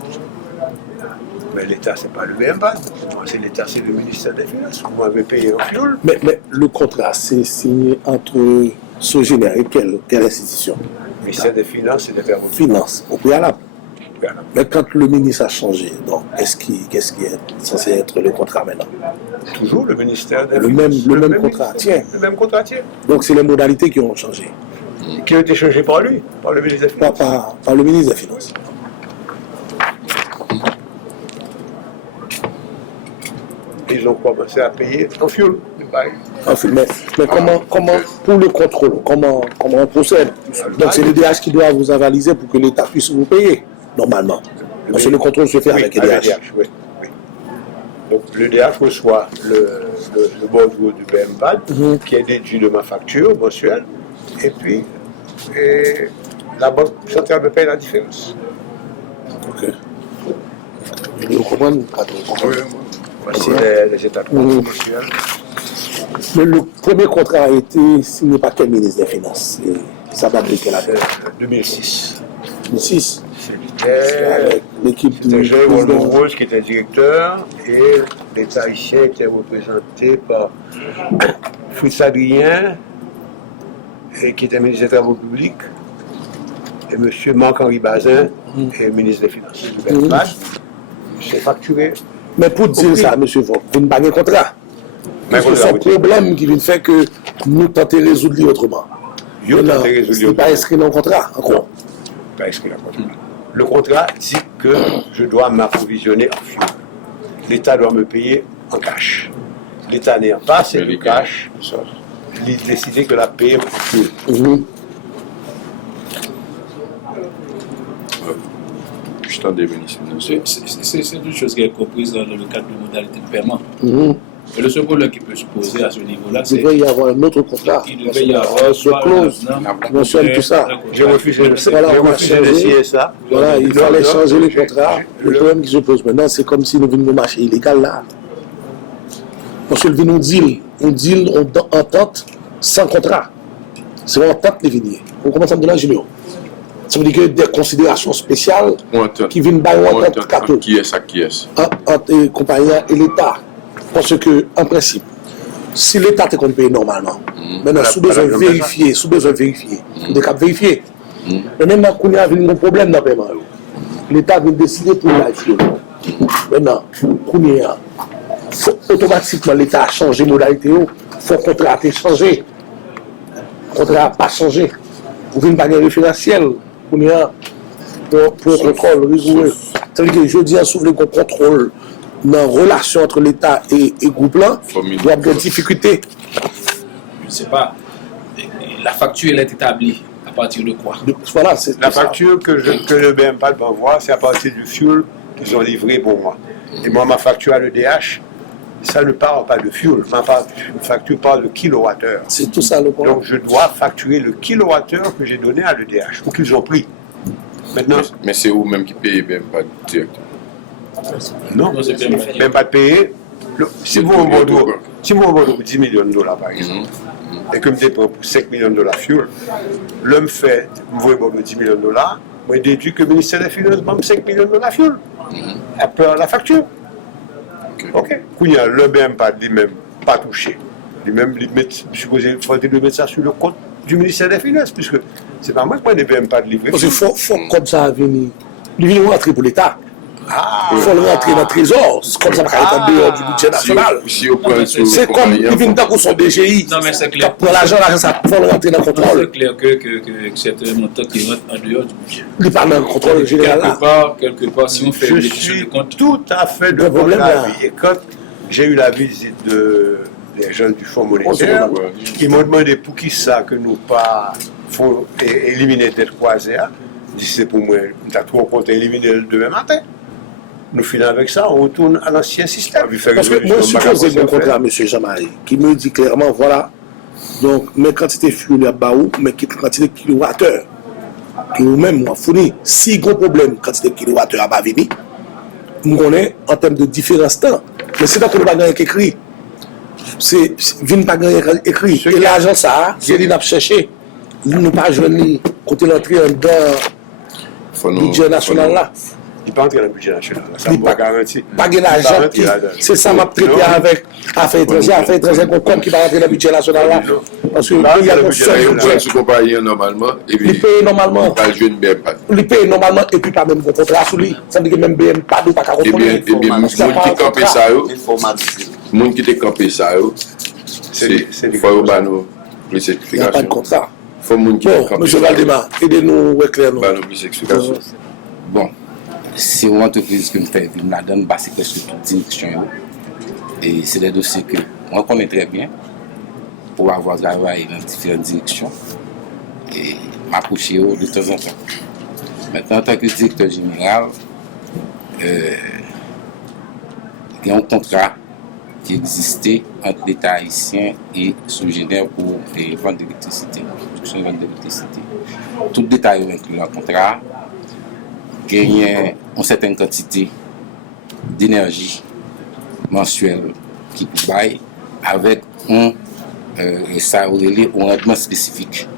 Mais l'État, ce n'est pas le BMPAD. C'est l'État, c'est le ministère des Finances. Vous m'avez payé un fioul. Mais le contrat, c'est signé entre Sogénère et quelle institution? Le ministère des Finances et des Finances, au préalable. Mais quand le ministre a changé, donc qu'est-ce qui est censé être le contrat maintenant? Toujours le ministère des Finances. Le même contrat, tiens. Le même contrat, tiens. Donc c'est les modalités qui ont changé. Qui ont été changées par lui, par le ministre des Finances. Par le ministre des Finances. Ils ont commencé à payer en fioul. Mais comment pour le contrôle, comment on procède? Donc c'est le DH qui doit vous avaliser pour que l'État puisse vous payer, normalement. Parce que le contrôle se fait avec le DH. Oui. Donc le DH reçoit le bordereau du BMPAD, qui est déduit de ma facture mensuelle, et puis la Banque centrale me paye la différence. Ok. Vous comprenez? Voici les états de compte mensuels. Mais le premier contrat a été signé par quel ministre des Finances? Ça date de quelle année? 2006. 2006. C'était l'équipe du Jérôme Rose qui était directeur et l'État haïtien était représenté par Fritz Adrien, qui était ministre des Travaux publics, et M. Marc-Henri Bazin, et ministre des Finances. C'est facturé. Mais pour dire ça, M. Vaughn, vous n'avez pas de contrat. Parce que c'est un problème qui vient faire que nous tentons de résoudre autrement. Ce n'est pas inscrit dans le contrat encore. Pas inscrit dans le contrat. Le contrat dit que je dois m'approvisionner en fuel. L'État doit me payer en cash. L'État n'ayant pas assez de cash, il a décidé que la paye en fuel. Je t'en définis. C'est une chose qui est comprise dans le cadre de modalité de paiement. Et le seul problème qui peut se poser à ce niveau-là, c'est qu'il devait y avoir un autre contrat. Il devait y avoir ce clause qui mentionne tout ça. J'ai refusé d'essayer ça. Voilà, il fallait changer les contrats. Le problème qui se pose maintenant, c'est comme si nous venions au marché illégal là. Parce que nous deal, on entente sans contrat. C'est on entente les vignes. On commence à me donner Junior. Ça veut dire que des considérations spéciales qui viennent par une entente cadeau. Qui est ça, qui est? Entre les compagnies et l'État. Parce que, en principe, si l'État est payer normalement, maintenant, sous besoin de vérifier, vous devez vérifier. Mais maintenant, quand il y a un problème dans le paiement, l'État vient décider pour vérifier. Maintenant, automatiquement, l'État a changé de modalité, il faut que le contrat ait changé. Le contrat n'a pas changé. Vous venez pas gagner référentiel pour un contrôle rigoureux. Ça veut dire que je dis à soulever qu'on contrôle dans la relation entre l'État et le groupe là, il y a des difficultés. Je ne sais pas. La facture, elle est établie à partir de quoi? Voilà, la facture que le BMPAD m'envoie, c'est à partir du fuel qu'ils ont livré pour moi. Et moi, ma facture à l'EDH, ça ne parle pas de fuel. Ma facture parle de kilowattheure. C'est tout ça le problème. Donc je dois facturer le kilowattheure que j'ai donné à l'EDH ou qu'ils ont pris. Maintenant, mais c'est vous même qui payez BMPAD directement? Non, même pas de payer. Si vous envoyez 10 millions de dollars par exemple, et que je me déprends pour 5 millions de dollars fuel, l'homme fait, vous voyez 10 millions de dollars, moi je déduis que le ministère des Finances bombe 5 millions de dollars fuel. Après la facture. Ok. Quand il y a le BMPAD lui-même pas touché, lui-même, supposé, il faudrait le mettre ça sur le compte du ministère des Finances, puisque c'est pas moi qui prends des BMPAD livrés. Parce qu'il faut comme ça venir. Il vient rentrer pour l'État. Il faut le rentrer dans le trésor. C'est comme ça qu'il est en dehors du budget national. C'est comme il vient dans son DGI. Non, mais c'est clair. Pour l'argent, ça faut le rentrer dans le contrôle. C'est clair que c'est un montant qui rentre en dehors du budget. Il n'est pas dans le contrôle général. Quelque part, si on fait une étude de compte. Tout à fait de votre avis. Et quand j'ai eu la visite des gens du Fonds monétaire, qui m'ont demandé pour qui ça que nous pas faut éliminer tête croisée, je dis c'est pour moi, nous avons trop compte éliminer le demain matin. Nous finissons avec ça, on retourne à l'ancien système. Parce que moi, je suppose mon contrat à M. Jean-Marie, qui me dit clairement, voilà, donc mes quantités fuel à Baou, mes quantités de kilowattheures, que nous-mêmes, moi, fournis, si il y a un problème, quantité de kilowattheures à Bavini, nous connaissons en termes de différence temps. Mais c'est donc que nous n'avons pas écrit. C'est vine pas écrit. Et l'argent, ça, c'est lui qui a cherché. Nous n'avons pas joué côté l'entrée dans le budget national là. Il n'est pas entré dans le budget national. Ça ne pas garanti. Pas de l'argent. C'est ça m'a traité avec Affaires étrangères comme qui va rentrer dans le budget national là. Parce que il y a un seul budget. Si vous payez normalement, et puis il paye normalement. Pas le jeune BMPAD. Il paye normalement et puis pas même un contrat sur lui. Ça veut dire que même BMPAD ou pas qu'à contrôler. Et bien, monde qui campé ça, monde qui te campé ça, c'est il faut pas nous plus explications. Il n'y a pas de contrat. Faut monde qui campé. Monsieur Valdemar, aidez-nous éclairez-nous. Pas nous plus explications. Bon. C'est une entreprise que nous faisons, nous la donne presque toute direction. Et c'est des dossiers que moi connais très bien pour avoir travaillé dans différentes directions et m'approcher de temps en temps. Maintenant, en tant que directeur général, il y a un contrat qui existait entre l'État haïtien et Sogénère pour les ventes d'électricité, production et vente d'électricité. Tout détail est inclus dans le contrat, gagne une certaine quantité d'énergie mensuelle qui baille avec un rendement spécifique.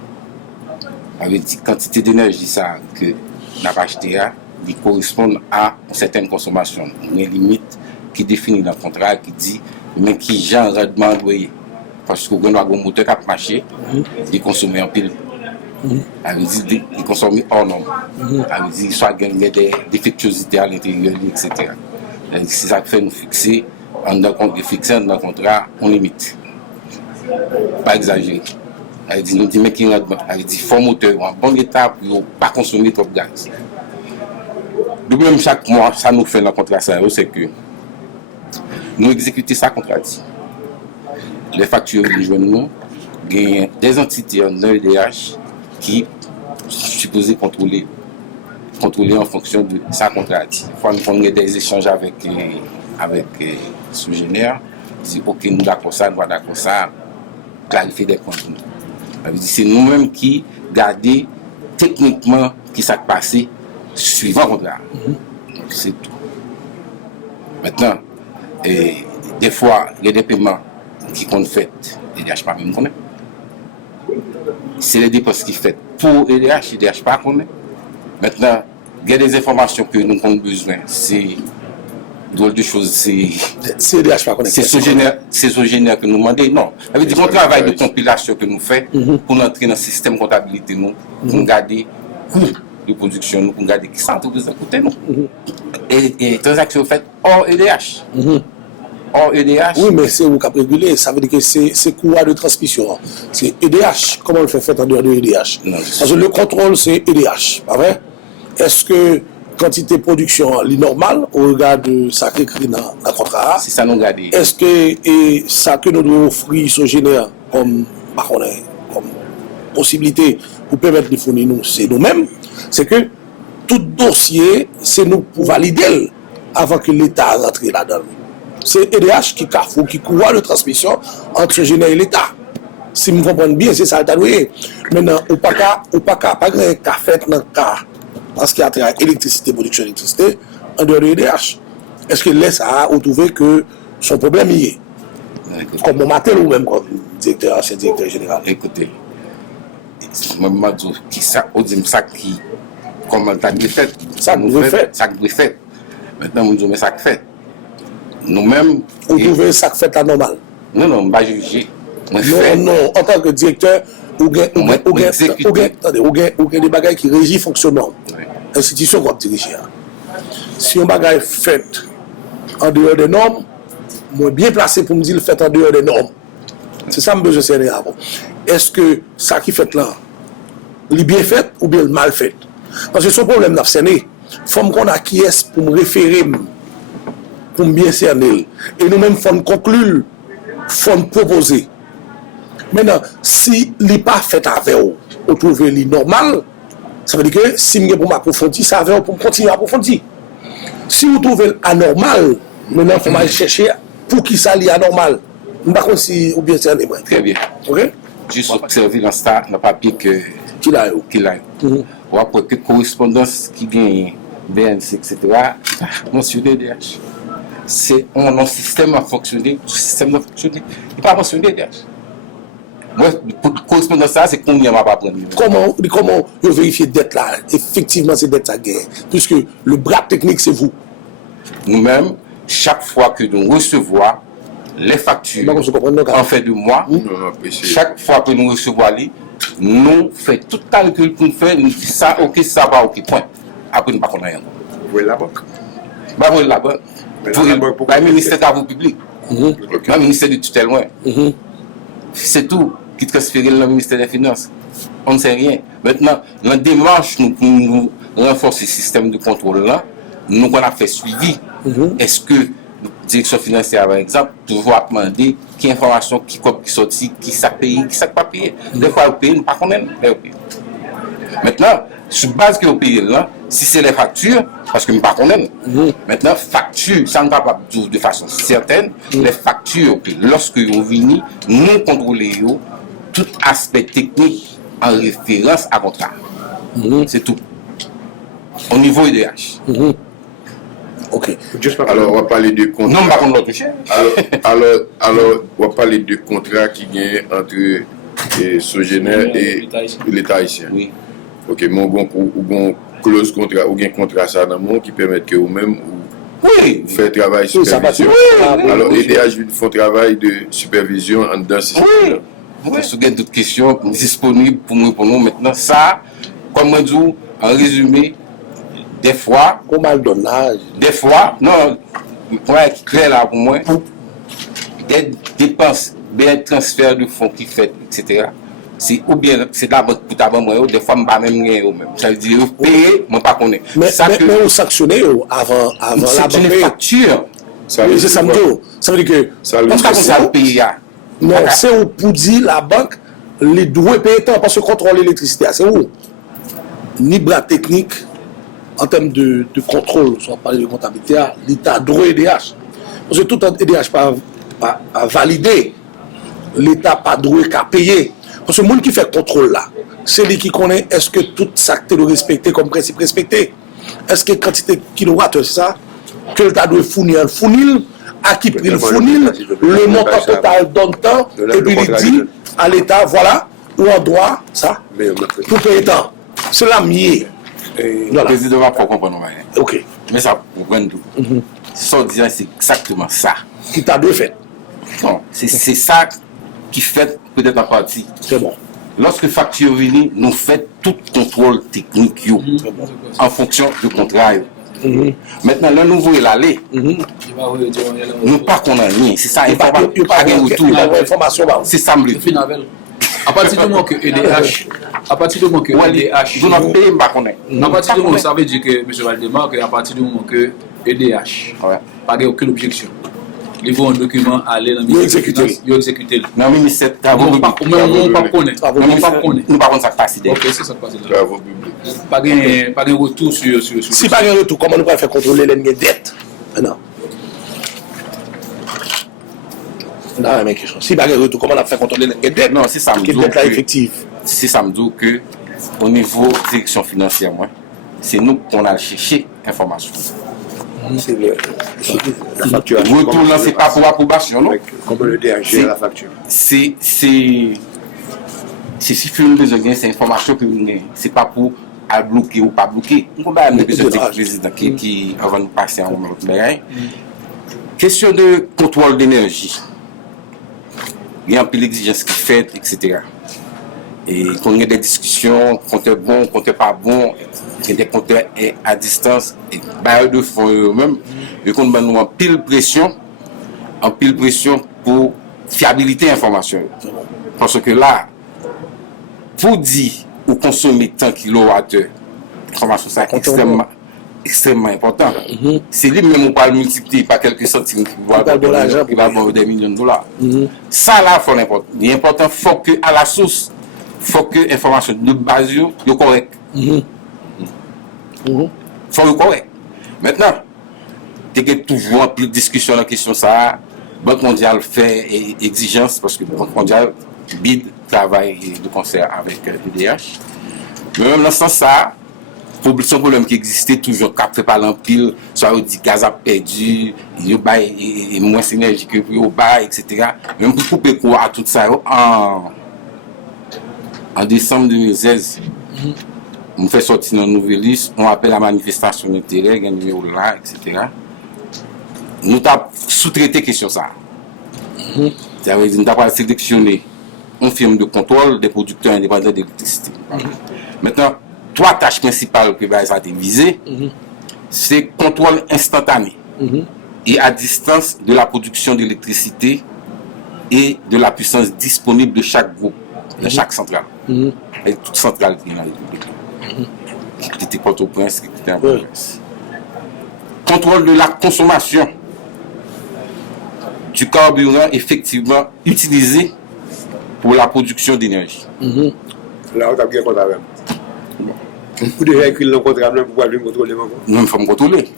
Avec une quantité d'énergie ça que n'a pas acheté qui correspond à une certaine consommation, une limite qui définit dans le contrat qui dit mais qui genre rendement doyer parce que quand on a un moteur qui marché il consomme en pile. Il consomme hors norme. Il soit gagné des défectuosités à l'intérieur, etc. C'est ça qui fait nous fixer dans le contrat en limite. Pas exagéré. Il nous dit mais qui rendement. Il dit fort moteur en bon état pour ne pas consommer trop de gaz. De même chaque mois, ça nous fait dans le contrat, c'est que nous exécutons ça contrat. Les factures de nous gagnent des entités en EDH qui sont supposées contrôler en fonction de sa contrat. Il faut qu'on ait des échanges avec Sogénère. Si ok, nous d'accord ça, nous pas d'accord ça, clarifier des points pour nous. C'est nous-mêmes qui gardons techniquement qui s'est passé suivant le contrat. Donc c'est tout. Maintenant, des fois, il y a des paiements qui sont faits, EDH pas même connaît. C'est les dépenses qui sont faites pour EDH pas connaît. Maintenant, il y a des informations que nous avons besoin. C'est drôle de choses. C'est EDH pas connaît. C'est Sogénère que nous demandons. Non. Ça veut dire qu'on travaille de compilation que nous faisons pour entrer dans le système comptabilité, nous, pour garder de production, nous, pour garder qui s'entreprise à côté, nous. Et transactions faites hors EDH. Hors EDH. Oui, mais c'est vous qui avez régulé. Ça veut dire que c'est courroie de transmission. C'est EDH. Comment on le fait en dehors de EDH? Parce que le contrôle, c'est EDH. Pas vrai? Est-ce que quantité de production est normale au regard de ça qui est écrit dans le contrat? C'est ça nous garde. Est-ce que ça que nous devons offrir Sogénère comme possibilité pour permettre de fournir nous, c'est nous-mêmes? C'est que tout dossier, c'est nous pour valider avant que l'État rentre là-dedans. C'est EDH qui carrefour, qui courroie de transmission entre Sogénère et l'État. Si vous comprenez bien, c'est ça le taboué. Maintenant, ou pas qu'à fait dans le cas, parce qu'il y a trait électricité, production d'électricité, en dehors de EDH. Est-ce que laisse à trouver que son problème y est? Comme mon matin ou même comme directeur, ancien directeur général. Écoutez, moi, qui ça, on dit ça qui, comment ça qui fait? Ça qui fait. Maintenant, on dit mais ça qui fait. Nous-mêmes. Vous trouvez ça qui fait anormal? Non, on ne va pas juger. Non, en tant que directeur, ou des bagages qui régissent fonctionnement. Institution qu'on dirige. Si un bagage fait en dehors des normes, moi bien placé pour me dire le fait en dehors des normes. C'est ça que je besoin de avant. Est-ce que ça qui fait là, il est bien fait ou bien mal fait? Parce que son problème n'a pas il faut qu'on acquiesce pour me référer, pour me bien cerner. Et nous-mêmes, il faut conclure, il faut proposer. Maintenant, si il n'est pas fait avec vous trouvez le normal, ça veut dire que si je pour m'approfondir, ça va pour continuer à approfondir. Si vous trouvez anormal, maintenant, il faut aller chercher pour qui ça est anormal. Je ne sais pas si vous bien cerné. Très bien. Ok? Juste observer dans le papier que qu'il a. Ou après que correspondance qui gagne, BNC, etc., mentionné EDH. C'est un système à fonctionner, le système à fonctionner. Il n'est pas mentionné EDH. Moi, pour correspondance ça, c'est combien on va pas prendre. Comment vous vérifiez dette là? Effectivement, c'est dette à gagne. Puisque le bras technique, c'est vous. Nous-mêmes, chaque fois que nous recevons les factures en fin de mois, chaque fois que nous recevons nous faisons tout le calcul pour nous faire, nous disons ça, ok, ça va, ok, point. Après, nous ne pouvons pas rien. Vous voyez la banque? Vous voyez la banque. Pour le ministère des Travaux publics. Le ministère du tutelle, c'est tout qui transfère dans le ministère des Finances. On ne sait rien. Maintenant, dans la démarche pour nous renforcer le système de contrôle là, nous on a fait suivi. Est-ce que la direction financière, par exemple, doit demander quelle information qui sortit, qui ça paye, qui ça pas payé. Des fois, le pays, nous ne pas connaître. Maintenant, Sur base que vous payez là, si c'est les factures, parce que je ne connais pas. Maintenant, facture, ça ne va pas dire de façon certaine, les factures, lorsque vous venez, nous contrôlons tout aspect technique en référence à contrat. C'est tout. Au niveau IDH. Ok. Alors, on va parler de contrat. Non, pas contre l'autre cher. Alors, on va parler de contrat qui gagne entre Sogéner et l'État haïtien. Oui. Ok, mon bon clause contrat, ou bien contrat ça dans mon qui permet que vous-même faire travail supervision. Alors, l'EDH font travail de supervision en dedans. Si vous avez d'autres questions disponibles pour nous répondre maintenant, ça, comme on dit, en résumé, des fois, des fois, non, le point est clair là pour moi, des dépenses, des transferts de fonds qui fait, etc. C'est ou bien c'est d'abord pour ta banque, des fois, je ne pas même rien. Ça veut dire, payer, je ne pas connaître. Mais on sanctionne avant la banque. C'est une facture. Ça veut dire que. Parce que ça le paye. Non, c'est où pour dire la banque, les doit payer tant parce que contrôler l'électricité, c'est où? Ni bras technique. En termes de contrôle, si on parle de comptabilité, l'État doit EDH. Parce que tout EDH pas validé, l'État pas droit qu'à payer. Parce que le monde qui fait contrôle là, c'est lui qui connaît est-ce que tout ça que doit respecter comme principe respecté. Est-ce que quantité de kilowattheures, c'est ça? Que l'État doit fournir, à qui prix le fournir, le montant total dans le temps, et puis il dit à l'État, voilà, où on doit ça, pour payer tant. C'est la mienne. Le président va pas comprendre. Ok. Mais ça, vous comprenez tout. Ça, c'est exactement ça. Qui t'a deux fait. Non, c'est ça qui fait peut-être en partie. C'est bon. Lorsque facture vient, nous faisons tout contrôle technique en fonction du contrat. Maintenant, le nouveau est allé. Nous pas qu'on a rien. C'est ça, il n'y a pas de retour. C'est ça, à partir du moment que EDH, à partir du moment que EDH, ça veut dire que M. Valdemar, à partir du moment que EDH n'a pas aucune objection, ils vont un document aller dans le ministère ils exécuter. Dans le ministère de Travaux publics. On ne pas connaître. Nous pas ça passe. Ok, c'est ça passe. Pas de retour sur. Si pas de retour, comment nous pouvons faire contrôler les dettes? Non. Non, mais question. Si pas de retour, comment on a fait contrôler les dettes? Non, c'est ça. Quelle dette là effective? C'est ça me dit que au niveau direction financière, c'est nous qu'on a cherché information. C'est la facture. Retour là, c'est pas pour approbation, non? Comment le DH gère la facture? C'est si vous besoin de cette information que vous avez, c'est pas pour à bloquer ou pas bloquer. On va avoir besoin de président qui avant de passer à un autre bagage. Question de contrôle d'énergie. Il y a un peu d'exigence qui fait, etc. Et quand il y a des discussions, compteur bon, compteur pas bon, il y a des compteurs à distance, et bailleurs de fonds eux-mêmes, et qu'on va nous en pile pression pour fiabilité information. Parce que là, pour dire ou consommer tant kilowattheures, l'information ça est extrêmement important. C'est lui-même qui va le multiplier par quelques centimes qui va avoir des millions de dollars. Ça là, il est important, il faut que à la source, il faut que l'information de base soit correcte. Faut le correct. Maintenant, il y a toujours plus de discussion sur la question ça. Banque mondiale fait exigence parce que Banque mondiale bid travaille de concert avec l'EDH. Mais même dans ce sens ça, son problème qui existait toujours, quand fait par l'empile, soit on dit gaz a perdu, il y a moins d'énergie que pour bas, etc. Même pour couper quoi à tout ça, en décembre 2016, on fait sortir une nouvelle liste, on appelle la manifestation d'intérêt, un numéro là, etc. Nous avons sous-traité question ça. Ça veut dire nous avons sélectionné une firme de contrôle des producteurs indépendants d'électricité. Maintenant, trois tâches principales que ça a été visé, c'est contrôle instantané et à distance de la production d'électricité et de la puissance disponible de chaque groupe, de chaque centrale. Et toute centrale qui est dans la République. Qui était Port-au-Prince, qui était en Port-au-Prince. Contrôle de la consommation du carburant effectivement utilisé pour la production d'énergie. Là, on a bien compté avec. Vous déjà écrit le contrat, pourquoi je me contrôler encore? Non, il faut me contrôler.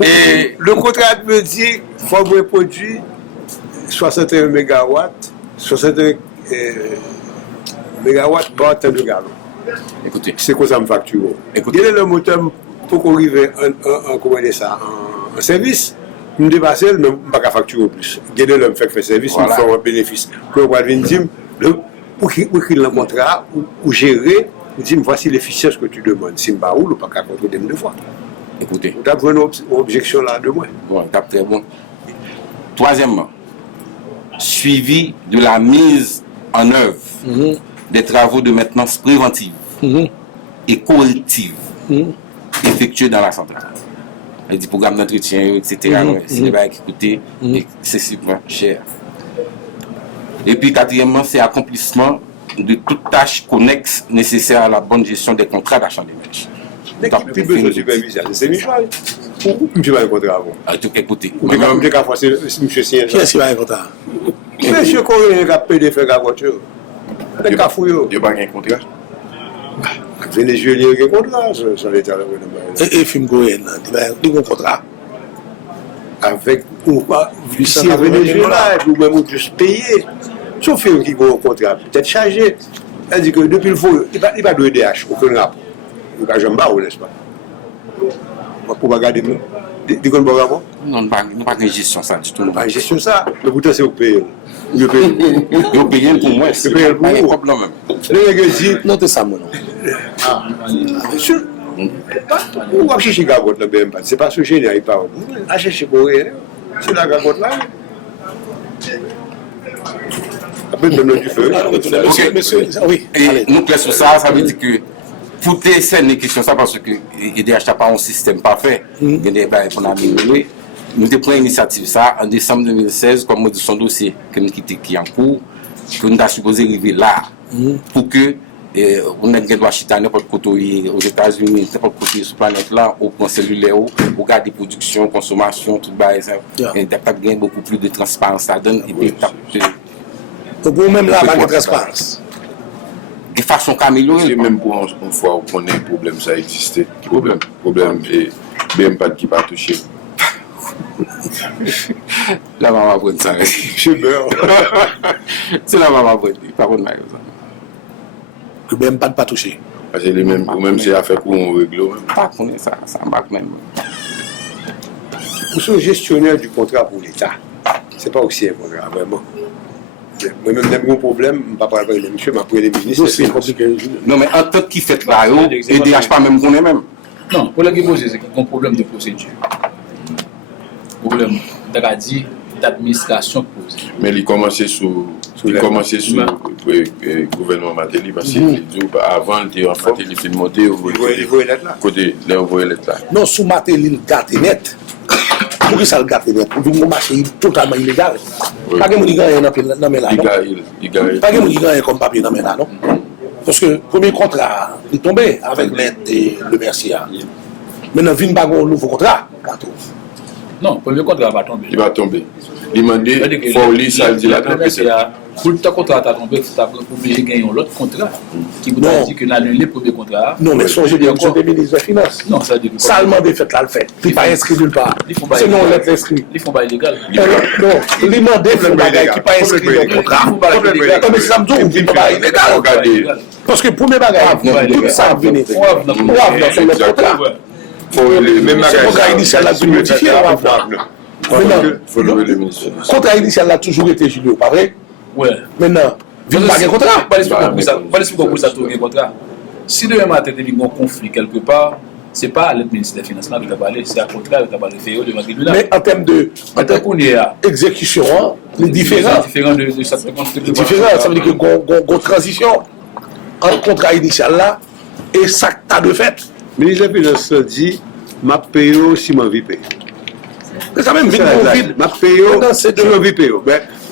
Et le contrat me dit qu'il faut produire 61 MW, 61 MW par tonne de gallon. Écoutez. C'est quoi ça me facture? Écoutez. Quel est le moteur pour qu'on arrive en service? Nous dépassons, mais pas qu'à facturer plus. Quel est le fait service, nous faisons un bénéfice. Quand on va dire, pour écrire le contrat, ou gérer, vous dites, voici l'efficience que tu demandes. Si je ne pas ou pas qu'à contrôler deux fois. Écoutez. Tu as une objection là de moi. Bon, très bon. Troisièmement, suivi de la mise en œuvre des travaux de maintenance préventive et corrective effectués dans la centrale. Des programmes d'entretien, etc. C'est des bails qui coûtent excessivement cher. Et puis, quatrièmement, c'est l'accomplissement de toutes tâches connexes nécessaires à la bonne gestion des contrats d'achat de mèches. L'équipe qui besoin de supervision, c'est Michel. Ou tu vas un contrat avant? Écoutez. C'est M. Sien. Qui est-ce qui va un contrat? Monsieur Corée qui a payé faire la voiture. Les cafouilles. Il n'y a pas un contrat. Vénézuélien qui a un contrat sur l'État. Et film Goyen, il y a un contrat. Avec ou pas, si à Venezuela, ou même juste payer. Sauf qu'il y a un contrat, peut-être chargé. C'est-à-dire que depuis le fond, il va de EDH, aucun rapport. Il va jamais barrer, n'est-ce pas? Pour regarder nous. Dis qu'on va voir? Non, nous n'avons pas de gestion ça du tout. Nous n'avons pas de gestion ça. Le bouton, c'est au pays. Vous payez pour moi, c'est pas un problème. Non, c'est ça, mon nom. Ou va chercher gagote là, ben pas. C'est pas ce génie, il parle. À chercher pour rien. C'est la gagote là. Après, donne du feu. Ok, monsieur. Oui. Et nous classons ça, ça veut dire que pour tes scènes et questions, ça parce que EDH n'a pas un système parfait. Il y a des bails qu'on a amélioré. Nous avons pris l'initiative ça en décembre 2016, comme son dossier que nous quittons qui est en cours, que nous avons supposé arriver là pour que on ait droit à n'importe côté aux États-Unis, n'importe côté sur la planète là, au plan cellulaire, au garder production, consommation, tout ça. Il y a gagné beaucoup plus de transparence, ça donne et puis donc même là, pas de transparence. De façon qu'améliorer. Même pour une fois où on a un problème, ça existait. Problème et bien pas qui va toucher. La maman prend ça. Je beurre. C'est la maman prend. Par contre, que même pas de pas toucher. Parce que les mêmes, ou même c'est affaire qu'on règle. Pas qu'on est ça marque même. Pour ce gestionnaire du contrat pour l'État, c'est pas aussi un contrat, vraiment. Moi-même, j'ai un problème, je ne vais pas parler de monsieur, mais après les ministres, c'est compliqué. Non, mais en tant qu'il fait là, il ne dérange pas même qu'on est même. Non, pour le qui pose, c'est qu'il y a un problème de procédure. Problème d'administration posé. Mais il commençait sous le gouvernement Matéli, parce que avant, il était en Matéli, il fait monter, il voyait l'être là. Côté, là, vous voyez l'être là. Non, sous Matéli, le gâte net. Pour que ça le gâte net, pour que marché totalement illégal. Pas que mon gagne dans mes là, non? Pas que mon gagne comme papier dans mes là, non? Parce que le premier contrat, il tombait avec l'aide de le Mercier. Maintenant, il y a un nouveau contrat. Non, le premier contrat va tomber. Il va tomber. Il m'a dit, il faut lire ça, il dit là. Pour le contrat à tomber, tu as obligé de gagner un autre contrat qui vous a dit que l'annulé le premier contrat. Non, mais songez bien, vous êtes ministre des Finances. Non, ça dit que. Salement des fêtes là le fait. Il n'est pas inscrit nulle part. Sinon, on est inscrit. Ils font pas illégal. Non, il demande des bagages qui ne sont pas inscrits dans le contrat. Non, mais ça me dit qu'il n'est pas illégal. Parce que pour mes bagages, tout ça vient. On va dans le contrat. Le contrat initial là, c'est notifié. Le contrat initial a toujours été gelé, pas vrai? Ouais. Maintenant, il n'y a pas de contrat. Pas l'expliquer pour ça, tout le contrat. Si demain matin, il y a un conflit quelque part, ce n'est pas à l'aide ministère des Finances qui va parler, c'est à contrat qui va parler. Mais en termes d'exécution, c'est différent. Ça veut dire qu'il y a une transition entre le contrat initial là et ça que tu as de fait. Le ministre des Finances dit, ma paye si ma vie paye. C'est ça même, ma paye si ma vie paye.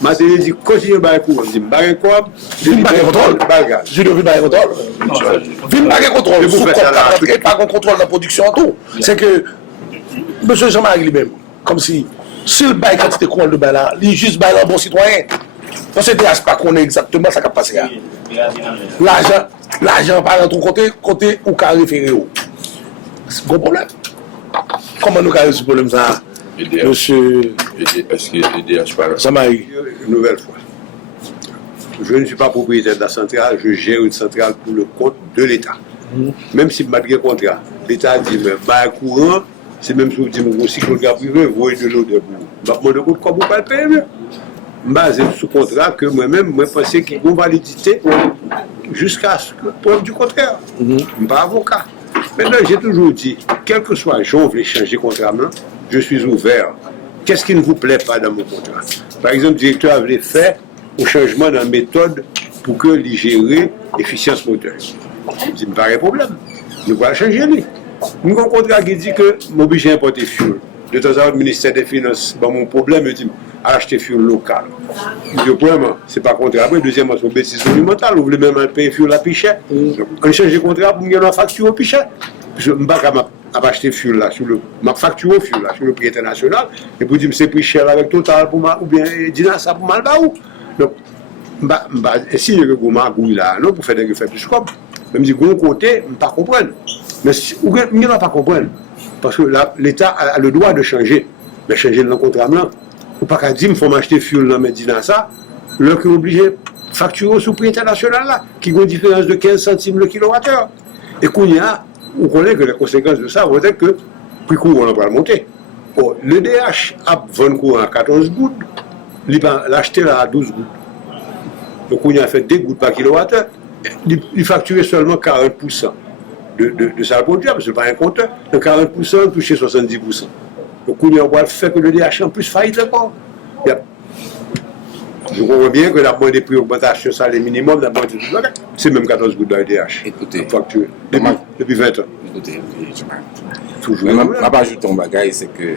Ma télé dit, continue à faire je dis, quoi? Je dis, contrôle. Je dis, contrôle. Ville pas contrôle. Sous contrat, pas de contrôle de la production tout. C'est que, M. Jean-Marie lui-même, comme si le bail quantité qu'on le bail là, il est juste bail un bon citoyen. Parce que DH pas qu'on est exactement ça qui a passé. L'argent, l'argent pas dans ton côté ou qu'à référer où. C'est un gros problème. Comment nous avons ce problème ça, monsieur? Est-ce que EDH parle? Ça m'a eu. Une nouvelle fois. Je ne suis pas propriétaire de la centrale, je gère une centrale pour le compte de l'État. Même si malgré contrat, l'État dit, mais bah, courant, c'est même si vous dites, mon cycle privé, vous voyez de l'eau de vous. Bah, moi, de compte, comme vous ne le payez, basé sous contrat que moi-même, moi, pensais qu'il y a une validité jusqu'à ce que preuve du contraire. Je ne suis pas avocat. Maintenant, j'ai toujours dit, quel que soit, j'en veux changer contrat, je suis ouvert. Qu'est-ce qui ne vous plaît pas dans mon contrat? Par exemple, le directeur avait fait un changement dans la méthode pour que les gérer l'efficience moteur. C'est pas un problème. Nous allons changer. Nous avons un contrat qui dit que m'oblige à importer fuel. De temps en temps, le ministère des Finances, mon problème, il dit acheter fuel local. Le premier, ce n'est pas contrat. Deuxièmement, c'est une bêtise monumentale. Vous voulez même payer fuel à plus cher. On change de contrat pour me facture au plus cher. Je ne vais pas acheter fuel là, ma facture au fuel là, sur le prix international. Et pour dire que c'est plus cher avec Total pour ou bien Dinasa pour Malbaou. Donc, si je vais magouiller là, non, pour faire des effets plus comme. Même si de côté, je ne pas comprendre. Mais je ne vais pas comprendre. Parce que l'État a le droit de changer. Mais changer le contrat là. Ou pas qu'à dire, il faut m'acheter fuel dans Medina ça. Là, qui est obligé de facturer au prix international là, qui a une différence de 15 centimes le kilowattheure. Et qu'on y a, on connaît que les conséquences de ça vont être que le prix courant va monter. Oh, le DH a vendu courant à 14 gouttes, il va l'acheter là à 12 gouttes. Donc on y a fait 2 gouttes par kilowattheure, il facturait seulement 40% de sa production, parce que ce n'est pas un compteur. Donc 40%, toucher 70%. Donc on y a fait que le DH en plus faillite encore. Je comprends bien que la moindre des prix augmentation, ça les minimum, la moindre c'est même 14 gouttes dans le DH. Écoutez, depuis 20 ans. Écoutez, toujours. Je vais ajouter un bagage, c'est que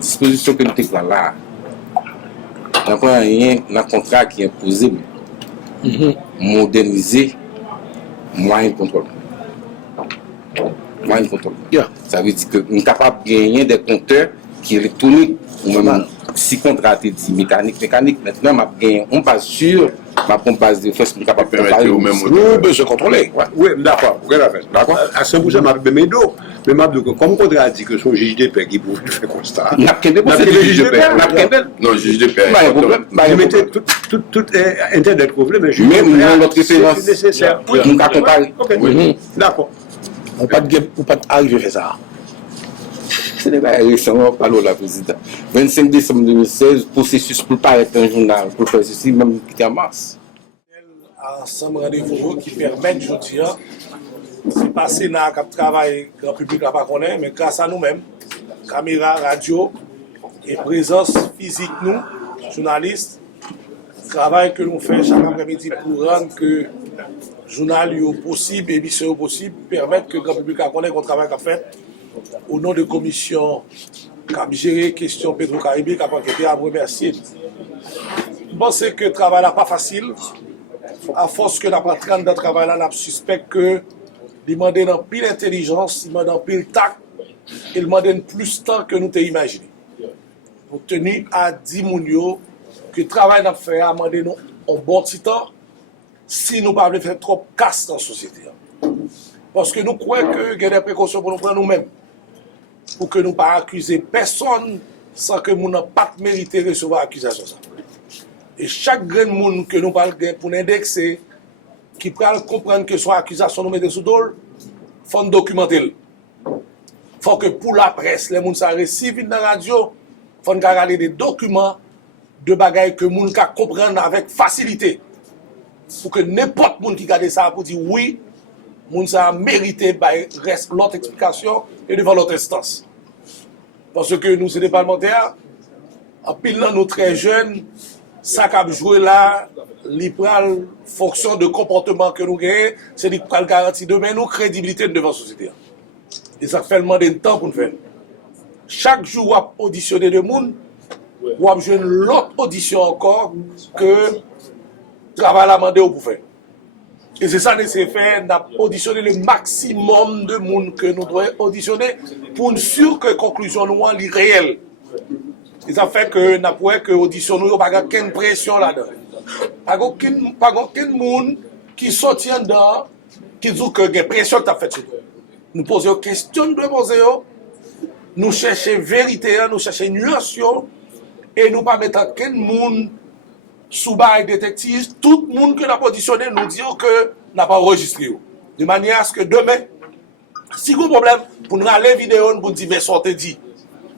disposition que nous avons là, il y a un contrat qui est impossible, moderniser moyen de contrôle. Moyen de contrôle. Ça veut dire que nous sommes capables de gagner des compteurs qui sont électroniques, ou même si contrat est dit mécanique, maintenant, on passe sur ma base de fait, nous capable de préparer au même de se contrôler. Oui, d'accord. D'accord. À 100%, je vais dos. Mais comme contrat a dit que son juge de paix qui pouvait faire constat. N'a pas de juge de paix. Non, juge de paix. Je mettais tout Internet problème, mais je même notre référence nécessaire. Nous avons comparé. D'accord. On ne peut pas arriver à faire ça. Ce n'est pas récemment, parlons la présidente. 25 décembre 2016, processus pour paraître un journal, pour faire ceci, même qui était en mars. Ensemble rendez-vous qui permettent, je dis, c'est passé dans le travail que le public n'a pas connu, mais grâce à nous-mêmes, caméra, radio et présence physique, nous, journalistes, travail que nous faisons chaque après-midi pour rendre que le journal possible, émission possible, permettre que le grand public a connu qu'on travaille qu'on fait au nom de la commission qui a géré les questions pétro-caribiques, qui a enquêté à remercier. Je pense que le travail n'est pas facile. À force que nous avons train de travail, nous suspect que demande dans pile intelligence, demande dans pile tact, et demande plus de temps que nous t'avons imaginé. Nous tenons à dire que le travail nous fait à demander nous un bon petit temps si nous ne pouvons pas faire trop casse dans la société. Parce que nous croyons qu'il y a des précautions pour nous prendre nous-mêmes. Pour que nous ne pas accuser personne sans que nous n'ayons pas mérité de recevoir l'accusation. Et chaque grain de monde que nous parlons pour indexer, qui peut comprendre que son accusation nous met sous dol, il faut documenter. Il faut que pour la presse, les gens qui reçoivent dans la radio, il faut regarder des documents de bagailles que les gens comprennent avec facilité. Pour que n'importe qui regarde ça pour dire oui, les gens mérité l'autre explication et devant l'autre instance. Parce que nous, c'est des parlementaires, en pile nous très jeunes, ça qui a joué là, l'IPRAL, fonction de comportement que nous gagnons, c'est l'IPRAL garantit demain nos crédibilité devant la société. Et ça fait demander de temps pour nous faire. Chaque jour, on a auditionné des gens, on a joué l'autre audition encore que le travail a demandé pour faire. Et c'est ça que c'est fait, on a auditionné le maximum de monde que nous devons auditionner pour être sûr que la conclusion nous est réelle. Et ça fait que nous avons que l'audition nous n'a pas aucune pression là-dedans. Pas aucun monde qui sortent en dedans, qui disent que il y a pression que tu as fait sur nous. Nous posons des questions, nous poser, nous cherchons vérité, nous cherchons nuance, et nous pas mettre aucun monde sous bail détective, tout le monde qui a positionné nous dit que n'a pas enregistré. De manière à ce que demain, si vous avez un problème, pour nous aller vidéo, pour dire, mais sortez dit.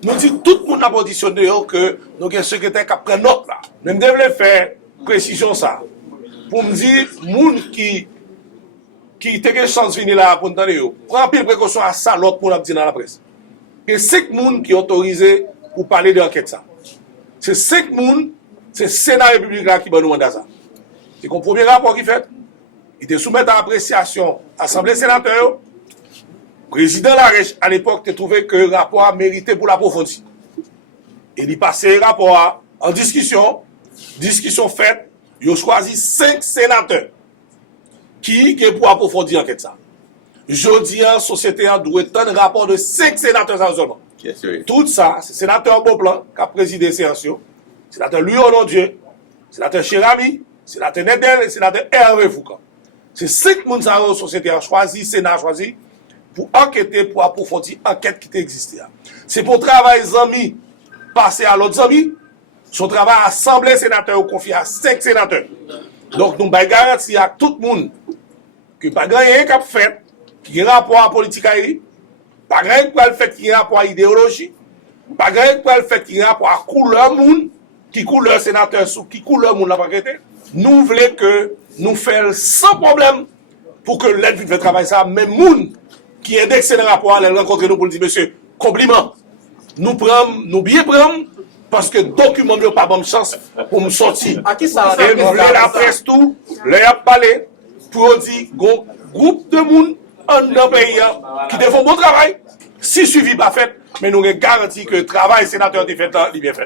Nous disons tout le monde a positionné que nous avons un secrétaire qui a pris note là. Nous devons faire précision ça. Pour me dire, les gens qui ont une chance de venir là pour nous donner, prends pile précaution à ça, l'autre pour nous dire dans la presse. Et 5 personnes qui sont autorisés pour parler de l'enquête ça. C'est 5 personnes, c'est le Sénat républicain qui va nous demander ça. C'est le premier rapport qui fait. Il était soumis à appréciation Assemblée sénateur. Le président Larèche, à l'époque, a trouvé que le rapport méritait pour l'approfondir. Il y passé le rapport en discussion faite, il a choisi 5 sénateurs qui est pour approfondir l'enquête ça. Jeudi, la société a doit un rapport de 5 sénateurs seulement. Tout ça, c'est le sénateur Beauplan qui a présidé la séance, le sénateur Louis Honondieu, le sénateur Chérami, le sénateur Nedel et le sénateur Hervé Foucault. C'est 5 personnes la société a choisi, le Sénat a choisi, pour enquêter, pour approfondir l'enquête qui existait. C'est pour travailler les amis, passer à l'autre amis, son travail assemblée sénateur confié à 5 sénateurs. Donc nous avons garanti à tout le monde que pas rien qu'a fait qui a rapport à la politique aérienne, pas rien qui a fait qui a rapport à l'idéologie, pas rien qui a fait qui a rapport à la couleur monde, qui couleur sénateur sous qui couleur monde la enquêter. Nous voulons que nous fassions sans problème pour que l'aide puisse faire travailler ça, même monde qui est d'excellent rapport, elle rencontre nous pour dire, monsieur, compliment. Nous bien prendre, parce que le document n'a pas bonne chance pour me sortir. À qui ça? Et nous voulons la presse tout, leur parler, pour dire, groupe de monde en un pays qui font bon travail. Si suivi pas fait, mais nous avons garanti que le travail sénateur est fait, il est bien fait.